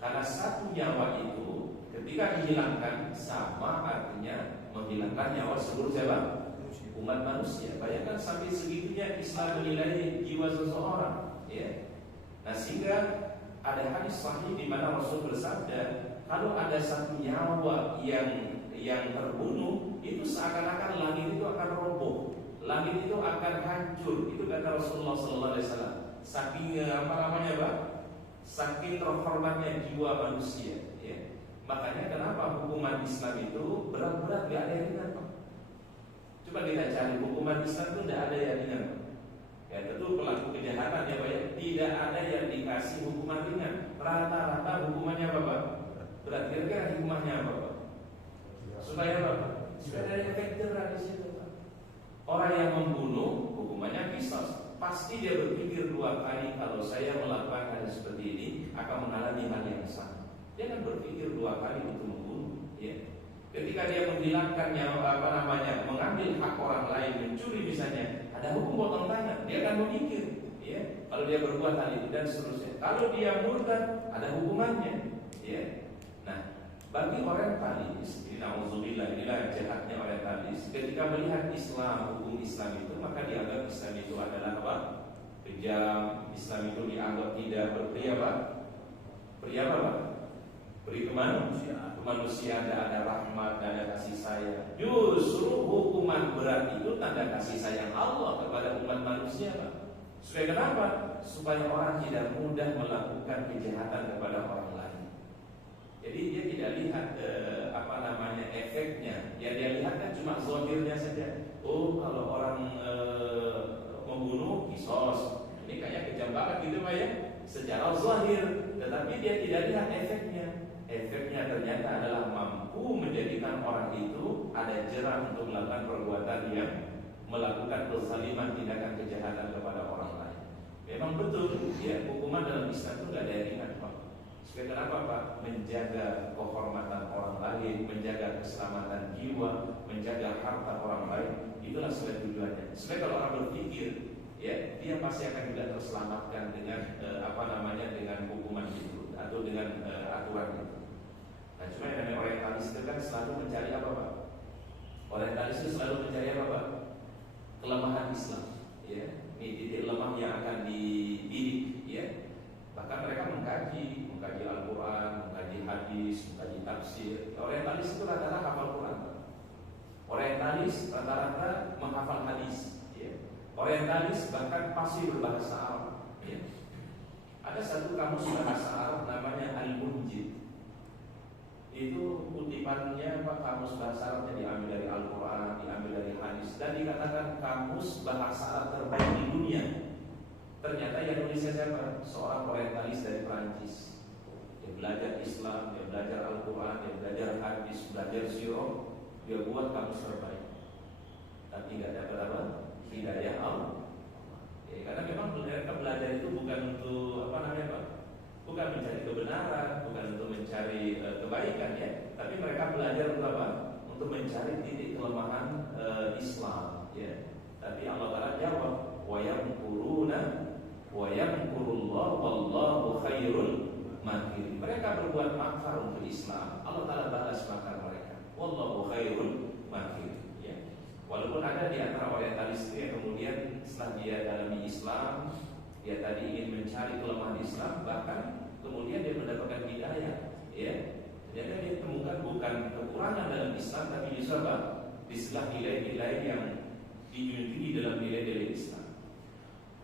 Karena 1 nyawa itu ketika dihilangkan sama artinya menghilangkan nyawa seluruh siapa? Umat manusia. Bayangkan sampai segitunya Islam menilai jiwa seseorang. Ya. Nah, sehingga ada hadis sahih di mana Rasul bersabda, kalau ada 1 nyawa yang terbunuh, itu seakan-akan langit itu akan roboh, langit itu akan hancur. Itu kata Rasulullah SAW. Saking saking terhormatnya jiwa manusia. Ya. Makanya kenapa hukuman Islam itu berat-berat, gak ada yang ringan, Pak. Coba kita cari hukuman Islam itu tidak ada yang ringan. Ya, tentu pelaku kejahatan ya Pak, ya, tidak ada yang dikasih hukuman ringan. Rata-rata hukumannya apa Pak? Berat. Kira-kira hukumannya apa Pak? Supaya apa? Supaya ada efek jerah di situ Pak. Orang yang membunuh hukumannya qisas. Pasti dia berpikir dua kali, kalau saya melakukan hal seperti ini akan mengalami hal yang sama. Dia akan berpikir dua kali untuk membunuh. Ya. Ketika dia menghilangkan mengambil hak orang lain, mencuri misalnya, ada hukum potong tangan, dia akan memikir, ya, kalau dia berbuat hal itu dan seterusnya. Kalau dia murtad, ada hukumannya, ya. Nah, bagi orientalis, inilah jahatnya orientalis. Ketika melihat Islam, hukum Islam itu, maka dianggap Islam itu adalah apa? Kejam. Islam itu dianggap tidak beri apa? Beri kemanusiaan, tidak ada rahmat, tidak ada kasih sayang. Justru hukuman berat itu tanda kasih sayang Allah kepada umat manusia, Pak. Supaya kenapa? Supaya orang tidak mudah melakukan kejahatan kepada orang lain. Jadi dia tidak lihat efeknya. Yang dia lihat kan cuma zahirnya saja. Oh, kalau orang membunuh kisos, ini kayak kejam banget gitu Pak ya, secara zahir. Tetapi dia tidak lihat efeknya. Efeknya ternyata adalah mampu menjadikan orang itu ada jerah untuk melakukan perbuatan yang melakukan kezaliman, tindakan kejahatan kepada orang lain. Memang betul, ya, hukuman dalam Islam itu tidak ada yang ringan Pak. Supaya kenapa Pak? Menjaga kehormatan orang lain, menjaga keselamatan jiwa, menjaga harta orang lain. Itulah sebenarnya tujuannya. Supaya kalau orang berpikir, ya, dia pasti akan juga terselamatkan dengan dengan hukuman itu atau dengan aturan itu. Nah, cuma yang namanya orientalis itu kan selalu mencari apa Pak? Orientalis itu selalu mencari apa Pak? Kelemahan Islam, ya. Ini titik lemah yang akan dididik, ya. Bahkan mereka mengkaji Al-Quran, mengkaji hadis, mengkaji tafsir. Orientalis itu rata-rata hafal Quran. Orientalis rata-rata menghafal hadis, ya. Orientalis bahkan pasti berbahasa Arab, ya. Ada satu kamus bahasa Arab namanya Al-Munjid. Itu kutipannya Pak, kamus bahasa Arabnya diambil dari Al-Quran, diambil dari hadis, dan dikatakan kamus bahasa Arab terbaik di dunia. Ternyata yang nulisnya siapa? Seorang orientalis dari Perancis. Dia belajar Islam, dia belajar Al-Quran, dia belajar hadis, belajar sirah, dia buat kamus terbaik. Tapi tidak dapat apa? Hidayah Allah. Ya, karena memang mereka belajar itu bukan untuk Pak? Bukan mencari kebenaran, bukan untuk mencari kebaikan, ya. Tapi mereka belajar untuk apa? Untuk mencari titik kelemahan Islam, ya. Tapi Allah Taala jawab, wa yamkuruna wa yamkurullah wallahu khairul makirin. Mereka berbuat makar untuk Islam, Allah Taala balas makar mereka. Wallahu khairul makirin, ya. Walaupun ada di antara orientalis yang kemudian setelah dia dalami Islam, dia tadi ingin mencari kelemahan Islam, bahkan kemudian dia mendapatkan hidayah, ya. Ternyata dia temukan bukan kekurangan dalam Islam, tapi justru apa? Istilah nilai-nilai yang dijunjungi dalam nilai-nilai Islam.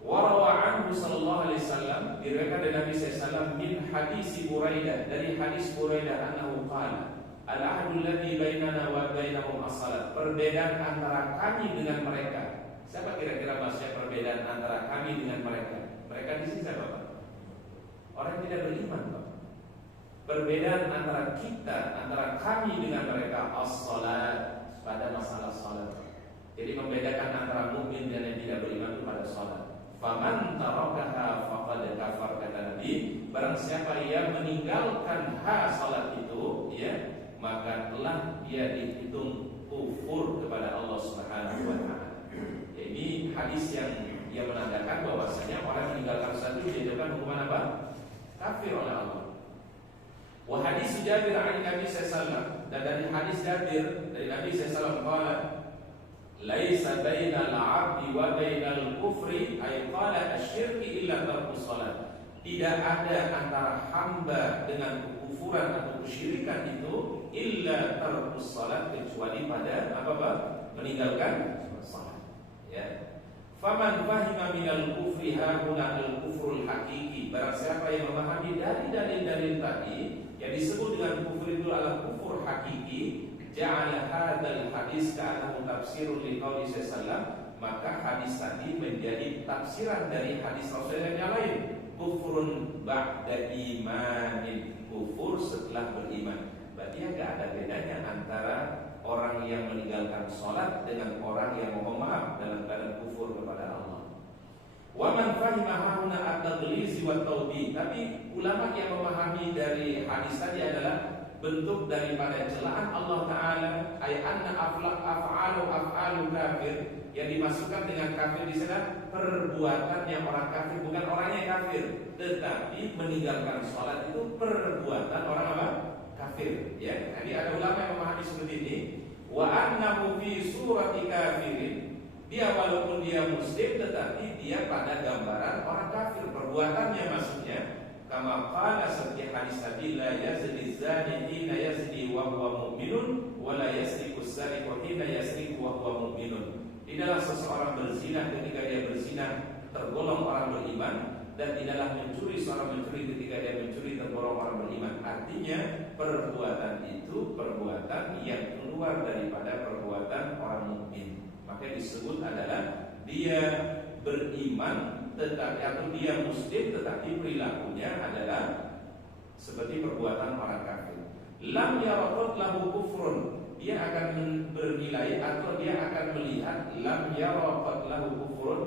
Warawaanhu sallallahu alaihi wasallam, diriwayatkan dari Nabi sallallahu min hadis Buraidah, dari hadis Buraidah annahu qala al-ahdu alladhi bainana wa bainahum as-salat. Perbedaan antara kami dengan mereka. Siapa kira-kira maksudnya perbedaan antara kami dengan mereka? Mereka di sini siapa Pak? Orang yang tidak beriman Pak. Perbedaan antara kita, antara kami dengan mereka as-salat, pada masalah salat. Jadi membedakan antara mukmin dan yang tidak beriman itu pada salat. Faman tarakaha faqad kafar, kata Nabi. Barang siapa yang meninggalkan salat itu, ya, maka telah dia dihitung kufur kepada Allah Subhanahu wa taala. Ya, ini hadis yang menandakan bahwasanya orang meninggalkan salat itu dijatuhkan hukuman apa? Kafir oleh Allah. Wa hadis Jabir an Nabi sallallahu alaihi wasallam, dan dari hadis Jabir dari Nabi sallallahu alaihi wasallam, laisa bainal 'abdi wa bainal kufri ay qala asyirki illa tarkus salat. Tidak ada antara hamba dengan kekufuran atau kesyirikan itu illa tarkus salat, kecuali pada apa Pak? Meninggalkan salat, ya. Faman fahima minal kufri hauna al-kufrul hakiki. Barang siapa yang memahami dari dalil-dalil tadi yang disebut dengan kufur itu adalah kufur hakiki, ja'ala hadzal hadis ka'annahu tafsirun liqauli sallallahu, maka hadis tadi menjadi tafsiran dari hadis Rasulullah yang lain. Kufrun ba'da imanin, kufur setelah beriman. Berarti enggak ada bedanya antara orang yang meninggalkan sholat dengan orang yang mohon maaf dalam keadaan kufur kepada Allah. Wa man fahimaha huna at-taghliz wa tawbih. Tapi ulama yang memahami dari hadis tadi adalah bentuk daripada celaan Allah Ta'ala, ay anna af'alu kafir, yang dimasukkan dengan kafir di sana perbuatan yang orang kafir, bukan orangnya kafir, tetapi meninggalkan sholat itu perbuatan orang apa? Kafir. Ya, jadi ada ulama yang memahami seperti ini. Wa annahu fi surati kafirin, dia walaupun dia muslim tetapi dia pada gambaran orang kafir, perbuatannya maksudnya kama qala seperti hadis tadi, la yazni zani hina yazni wa huwa mu'minun wa la yasriqu sariqu hina yasriqu wa huwa mu'minun. Tidaklah seseorang berzina ketika dia berzina tergolong orang beriman, dan tidaklah mencuri seorang mencuri ketika dia mencuri tergolong orang beriman. Artinya perbuatan itu perbuatan yang keluar daripada perbuatan orang mukmin. Maka disebut adalah dia beriman tetapi atau dia muslim tetapi perilakunya adalah seperti perbuatan orang kafir. Lam yaraqut lahu kufrun, dia akan bernilai atau dia akan melihat lam yaraqut lahu kufrun,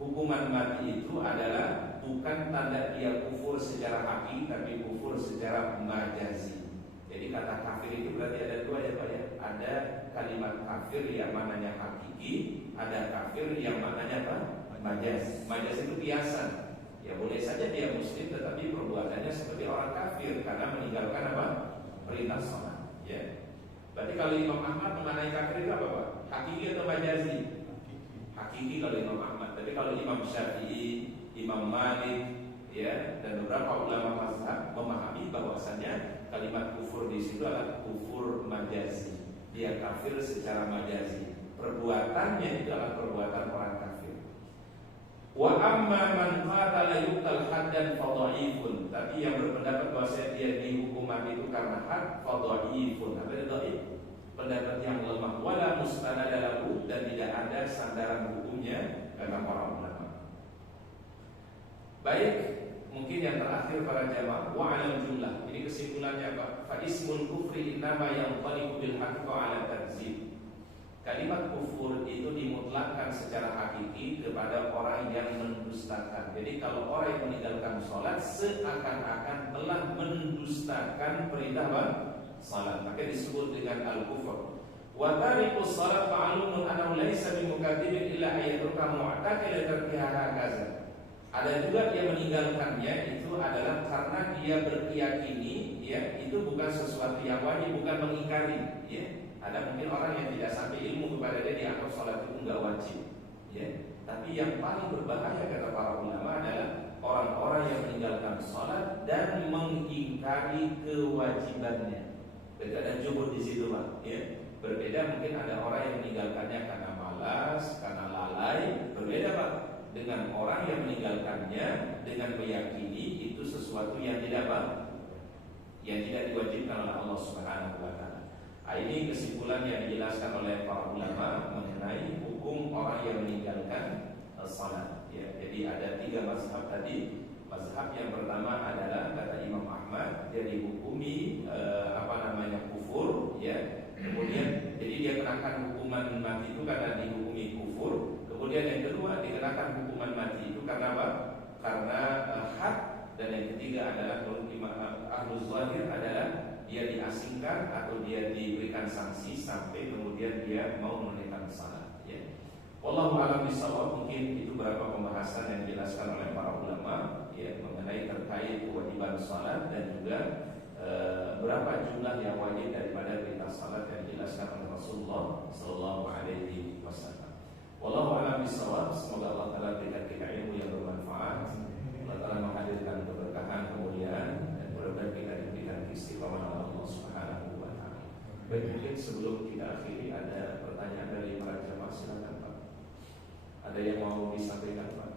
hukuman mati itu adalah bukan tanda dia kufur secara hakiki tapi kufur secara majazi. Jadi kata kafir itu berarti ada dua ya Pak ya. Ada kalimat kafir yang maknanya hakiki, ada kafir yang maknanya apa? Majaz. Majaz itu kiasan. Ya boleh saja dia muslim tetapi perbuatannya seperti orang kafir karena meninggalkan apa? Perintah sholat. Ya. Berarti kalau Imam Ahmad mengenai kafir itu apa Pak? Hakiki atau majazi? Hakiki kalau Imam Ahmad. Tapi kalau Imam Syafi'i, Imam Malik, ya, dan beberapa ulama mazhab memahami bahwasannya kalimat kufur di situ adalah kufur majazi. Dia kafir secara majazi. Perbuatannya itu adalah perbuatan orang kafir. Wa amma man qatala yuqtal haddan fa dhaifun. Tapi yang berpendapat bahwa dia dihukum mati itu karena had fa dhaifun. Apa itu dhaif? Pendapat yang lemah. Wala mustanada lahu, dan tidak ada sandaran hukumnya kata para ulama. Baik, mungkin yang terakhir para jamaah wa alam jumlah. Ini kesimpulannya Pak. Fa ismul kufri innama yanqalibu bil haqqi ala takzib. Kalimat kufur itu dimutlakkan secara hakiki kepada orang yang mendustakan. Jadi kalau orang yang meninggalkan sholat seakan-akan telah mendustakan perintah apa? Salat, maka disebut dengan al-kufur. Wa tariqus salat ma'lumun annahu laysa bimukadzibin illa ayyatuka mu'taqila tarkiha hakaza. Ada juga yang meninggalkannya itu adalah karena dia berkeyakinan, ya, itu bukan sesuatu yang wajib, bukan mengingkari, ya. Ada mungkin orang yang tidak sampai ilmu kepada dia dianggap sholat itu enggak wajib, ya. Tapi yang paling berbahaya kata para ulama adalah orang-orang yang meninggalkan sholat dan mengingkari kewajibannya. Jadi ada juhud di situ Pak, ya. Berbeda mungkin ada orang yang meninggalkannya karena malas, karena lalai. Berbeda Pak dengan orang yang meninggalkannya dengan meyakini itu sesuatu yang tidak apa? Yang tidak diwajibkan oleh Allah Subhanahu wa taala. Ini kesimpulan yang dijelaskan oleh para ulama mengenai hukum orang yang meninggalkan salat. Ya, jadi ada 3 mazhab tadi. Mazhab yang pertama adalah kata Imam Ahmad, dia dihukumi kufur, ya. Kemudian jadi dia kenakan hukuman mati itu karena dihukumi kufur. Kemudian yang kedua dikenakan hukuman mati itu karena apa? Karena had. Dan yang ketiga adalah ahlul zahir adalah dia diasingkan atau dia diberikan sanksi sampai kemudian dia mau menunaikan salat, ya. Wallahu a'lam bishawab. Mungkin itu beberapa pembahasan yang dijelaskan oleh para ulama, ya, mengenai terkait kewajiban salat dan juga berapa jumlah yang wajib daripada perintah salat yang dijelaskan oleh Rasulullah sallallahu alaihi wasallam. Wallahu a'lam bishawab. Semoga Allah Taala berikan kita ilmu yang bermanfaat. Allah Taala menghadirkan keberkahan, kemuliaan, dan mudah-mudahan kita diberikan istiqomah oleh Allah Subhanahu wa taala. Baik, mungkin sebelum kita akhiri ada pertanyaan dari para jamaah, silakan Pak. Ada yang mau disampaikan Pak?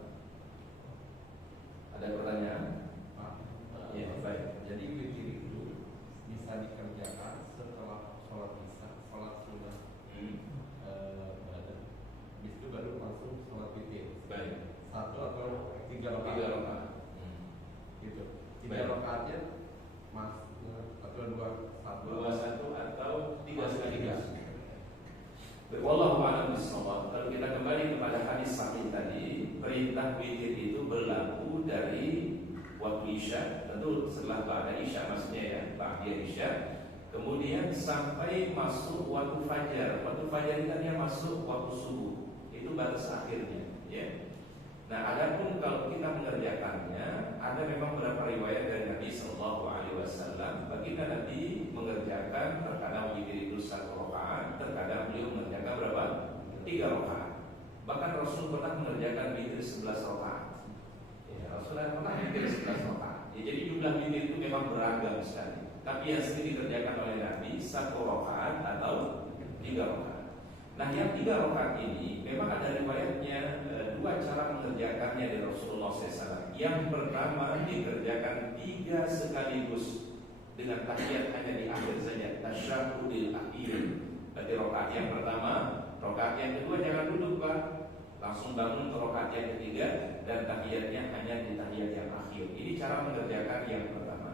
Ada pertanyaan? Pak, Ya, baik. jadi witir itu bisa dikerjakan setelah sholat isya, sholat sunnah, badan. Habis itu baru Tiga rakaatnya mas atau dua satu atau tiga sekaligus. Wallahu a'lam bishawab. Kalau kita kembali kepada hadis sahih tadi, perintah witir itu berlaku dari waktu Isya, tentu setelah ba'da Isya maksudnya ya, ba'da Isya, kemudian sampai masuk waktu fajar. Waktu fajar itu artinya masuk waktu subuh. Itu batas akhirnya, ya. Nah, adapun kalau kita mengerjakannya, ada memang beberapa riwayat dari Nabi Shallallahu Alaihi Wasallam. Baginda Nabi mengerjakan terkadang witir itu 1 rakaat, terkadang beliau mengerjakan berapa? 3 rakaat. Bahkan Rasul pernah mengerjakan witir 11 rakaat. Ya, Rasulullah pernah witir 11 rakaat. Ya, jadi jumlah witir itu memang beragam sekali. Tapi yang sering dikerjakan oleh Nabi 1 rakaat atau 3 rakaat. Nah, yang 3 rakaat ini memang ada riwayatnya, 2 cara mengerjakannya dari Rasulullah SAW. Yang pertama dikerjakan 3 sekaligus dengan tahiyat hanya di akhir saja, tasyahhudil akhir. Berarti rakaat yang pertama, rakaat yang kedua jangan duduk Pak, langsung bangun ke rakaat yang ketiga dan tahiyatnya hanya di tahiyat yang akhir. Ini cara mengerjakan yang pertama.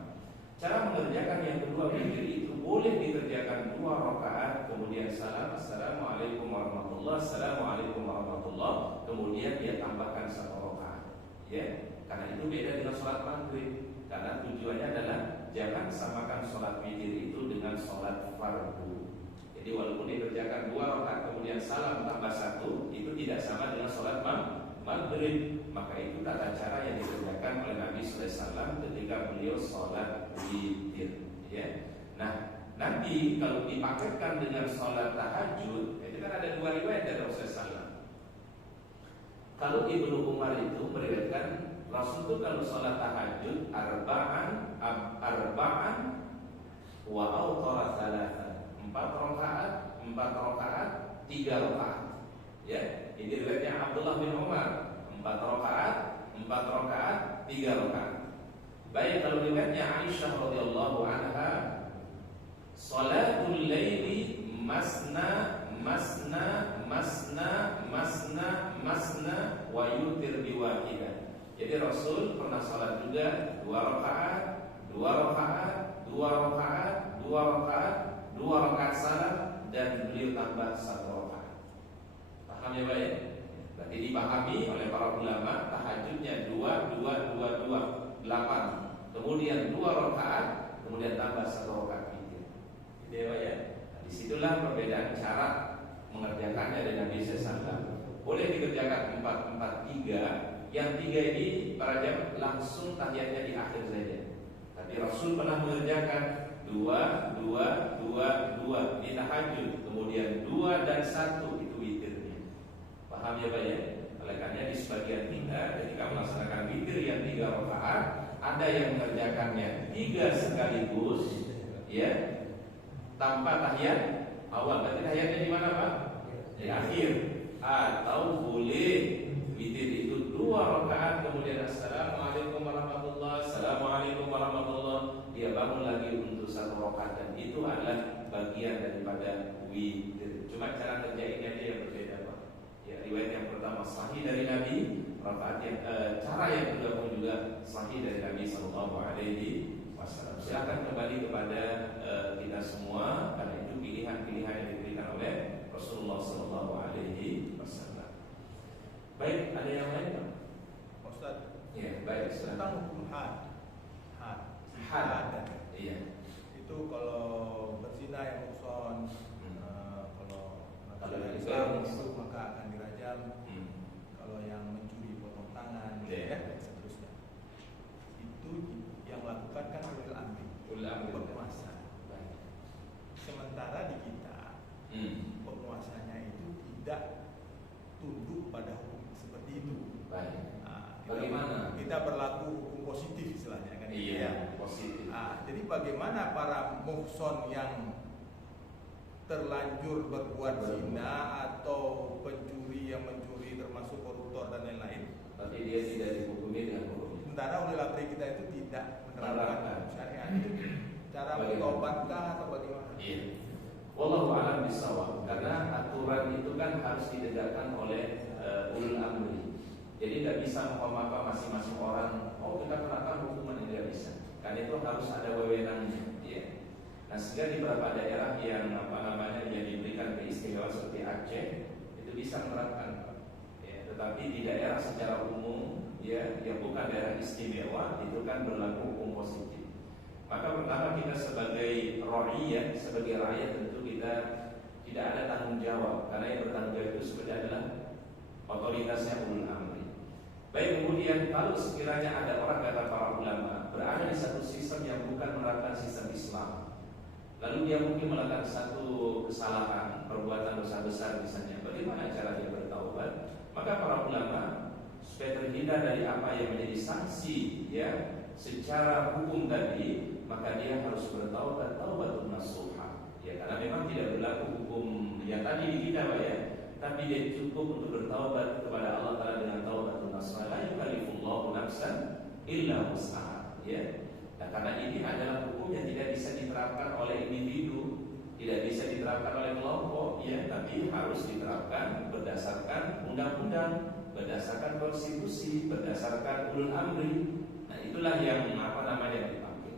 Cara mengerjakan yang kedua witir itu boleh dikerjakan 2 rakaat, kemudian salam, assalamualaikum warahmatullahi, assalamualaikum warahmatullahi, kemudian dia tambahkan 1 rakaat. Ya, karena itu beda dengan sholat maghrib. Karena tujuannya adalah jangan samakan sholat witir itu dengan sholat fardu. Jadi walaupun dikerjakan 2 rakaat kemudian salam tambah 1, itu tidak sama dengan sholat maghrib. Maka itu tata cara yang dikerjakan oleh Nabi SAW ketika beliau sholat witir. Ya. Nah, nanti kalau dipakaikan dengan sholat tahajud, itu kan ada 2 riwayat dari Rasulullah SAW. Kalau Ibnu Umar itu meriwayatkan Rasul itu kalau sholat tahajud arba'an wa awtara thalathan, 4 rakaat, 3 rakaat. Ya, ini riwayatnya Abdullah bin Umar, 4 rakaat, 3 rakaat. Baik, kalau riwayatnya Aisyah radhiyallahu anha, salatul laili masna wa yutir biwahidah. Jadi Rasul pernah salat juga 2 rakaat, 2 rakaat salam dan beliau tambah 1 rakaat. Paham ya baik? Berarti dipahami oleh para ulama tahajudnya 2, 8. Kemudian 2 rakaat, kemudian tambah 1 rakaat witir. Gitu ya Pak ya? Nah, disitulah perbedaan cara mengerjakannya dari Nabi SAW. Boleh dikerjakan 4-4-3. Yang 3 ini para jam langsung tahiyatnya di akhir saja. Tapi Rasul pernah mengerjakan 2 ini tahajud, kemudian 2 dan 1 itu witirnya. Paham ya Pak ya? Oleh karena di sebagian kita ketika melaksanakan witir yang 3 rakaat, ada yang mengerjakannya 3 sekaligus, ya, tanpa tahiyat awal. Berarti tahiyatnya di mana Pak? Di akhir. Atau boleh witir itu 2 rakaat, kemudian assalamualaikum warahmatullahi, assalamualaikum warahmatullahi, dia bangun lagi untuk 1 rakaat, dan itu adalah bagian daripada witir. Cuma cara kerjainnya aja yang berbeda Pak. Ya, riwayat yang pertama sahih dari Nabi, rakaat yang cara yang kedua pun juga sahih dari Nabi Sallallahu Alaihi Wasallam. Silakan kembali kepada kita semua, karena itu pilihan-pilihan yang diberikan oleh Rasulullah Sallallahu Alaihi Wasallam. Baik, ada yang lain Pak? Ustaz. Iya, baik. Tentang hukum had. Iya. Itu kalau berzina yang muhson, kalau Islam itu maka akan dirajam. Kalau yang mencuri potong tangan, dan seterusnya. Itu yang melakukan kan ulil amri, penguasa. Sementara di kita penguasanya itu tidak tunduk pada hukum seperti itu. Baik. Nah, bagaimana? Kita berlaku hukum positif istilahnya kan? Iya, positif. Jadi bagaimana para muhson yang terlanjur berbuat zina atau pencuri yang mencuri termasuk koruptor dan lain-lain? Tapi dia tidak dihukumi dengan hukum. Sementara ulil amri kita itu tidak menerapkan syariat. Cara mengobatkah atau bagaimana? Iya. Wallahu a'lam bishawab. Karena aturan itu kan harus ditegakkan oleh ulul amri. Jadi tidak bisa apa masing-masing orang, oh kita terapkan hukuman ini, tidak bisa. harus ada wewenangnya, ya. Nah, sehingga di beberapa daerah yang yang diberikan keistimewaan seperti Aceh itu bisa menerapkan, ya. Tetapi di daerah secara umum, ya, yang bukan daerah istimewa itu kan berlaku hukum positif. Maka pertama kita sebagai ra'iyah, sebagai rakyat tentu kita tidak ada tanggung jawab, karena yang bertanggung jawab itu sebenarnya adalah otoritasnya ulul amri. Baik, kemudian kalau sekiranya ada orang, kata para ulama, berada di satu sistem yang bukan menerapkan sistem Islam, lalu dia mungkin melakukan satu kesalahan, perbuatan dosa besar misalnya, bagaimana cara dia bertaubat? Maka para ulama supaya terhindar dari apa yang menjadi sanksi, ya, secara hukum tadi, maka dia harus bertaubat, taubatun nasuha, ya, karena memang tidak berlaku hukum yang tadi dihina, ya, tapi dia cukup untuk bertaubat kepada Allah Ta'ala dengan taubatun nasuha. La yukallifullahu nafsan illa wus'aha, ya. Nah, karena ini adalah hukum yang tidak bisa diterapkan oleh individu, tidak bisa diterapkan oleh kelompok, ya, tapi harus diterapkan berdasarkan undang-undang, berdasarkan konstitusi, berdasarkan ulul amri. Nah, itulah yang dipakai.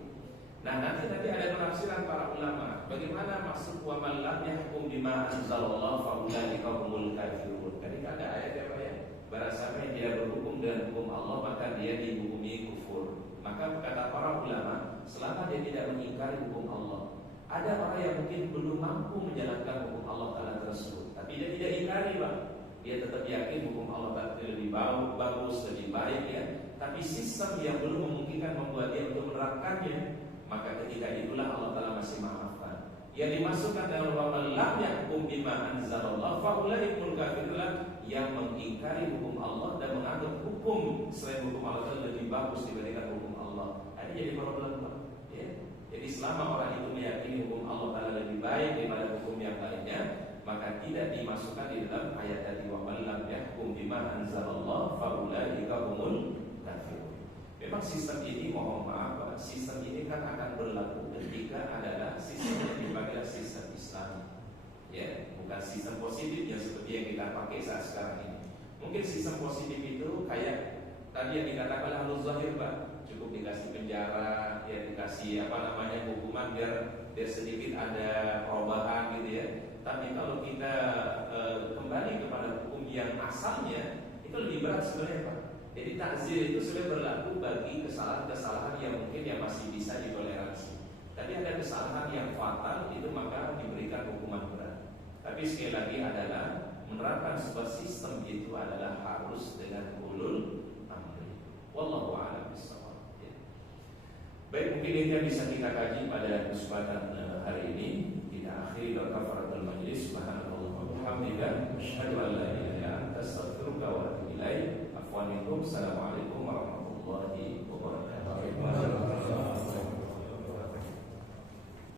Nah, nanti ada penafsiran para ulama. Bagaimana maksud wa man lam yahkum bima anzalallahu fa ulaika humul kafirun. Ketika ada ayat apa ya? Barang siapa yang tidak berhukum dengan hukum Allah, maka dia dihukumi kufur. Maka kata para ulama, selama dia tidak mengingkari hukum Allah, ada orang yang mungkin belum mampu menjalankan hukum Allah Ta'ala tersebut, tapi dia tidak ingkari, Bang. Dia tetap yakin hukum Allah Ta'ala lebih bagus, lebih baik, ya. Tapi sistem yang belum memungkinkan membuat dia untuk menerapkannya, maka ketika itulah Allah Ta'ala masih maafkan. Yang dimasukkan dalam wa man lam yahkum bima anzalallahu fa ulaikal kafirun, yang mengingkari hukum Allah dan menganggap hukum selain hukum Allah lebih bagus dibandingkan hukum Allah. Ini jadi problem, ya. Jadi selama orang itu meyakini hukum Allah Ta'ala lebih baik daripada hukum yang lainnya, maka tidak dimasukkan di dalam ayat tadi wa man lam yahkum bima anzalallahu fa ulaika humul kafirun. Memang sistem ini, mohon maaf, sistem ini kan akan berlaku ketika adalah sistem yang dipakai sistem Islam, ya, bukan sistem positif yang seperti yang kita pakai saat sekarang ini. Mungkin sistem positif itu kayak tadi yang dikatakan oleh Ahlul Zahir, Pak, cukup dikasih penjara, ya, dikasih hukuman biar sedikit ada perubahan gitu, ya. Tapi kalau kita kembali kepada hukum yang asalnya, itu lebih berat sebenarnya, Pak. Jadi takzir itu sudah berlaku bagi kesalahan-kesalahan yang mungkin yang masih bisa ditoleransi. Tapi ada kesalahan yang fatal, itu maka diberikan hukuman berat. Tapi sekali lagi adalah menerapkan sebuah sistem itu adalah harus dengan ulul amri. Wallahu a'lam bishawab. Baik, mungkin ini yang bisa kita kaji pada kesempatan hari ini. Kita akhiri dengan kafaratul majlis. Subhanallah wa bihamdika, asyhadu an la ilaha illa anta, astaghfiruka wa atubu ilaik. Assalamualaikum warahmatullahi wabarakatuh.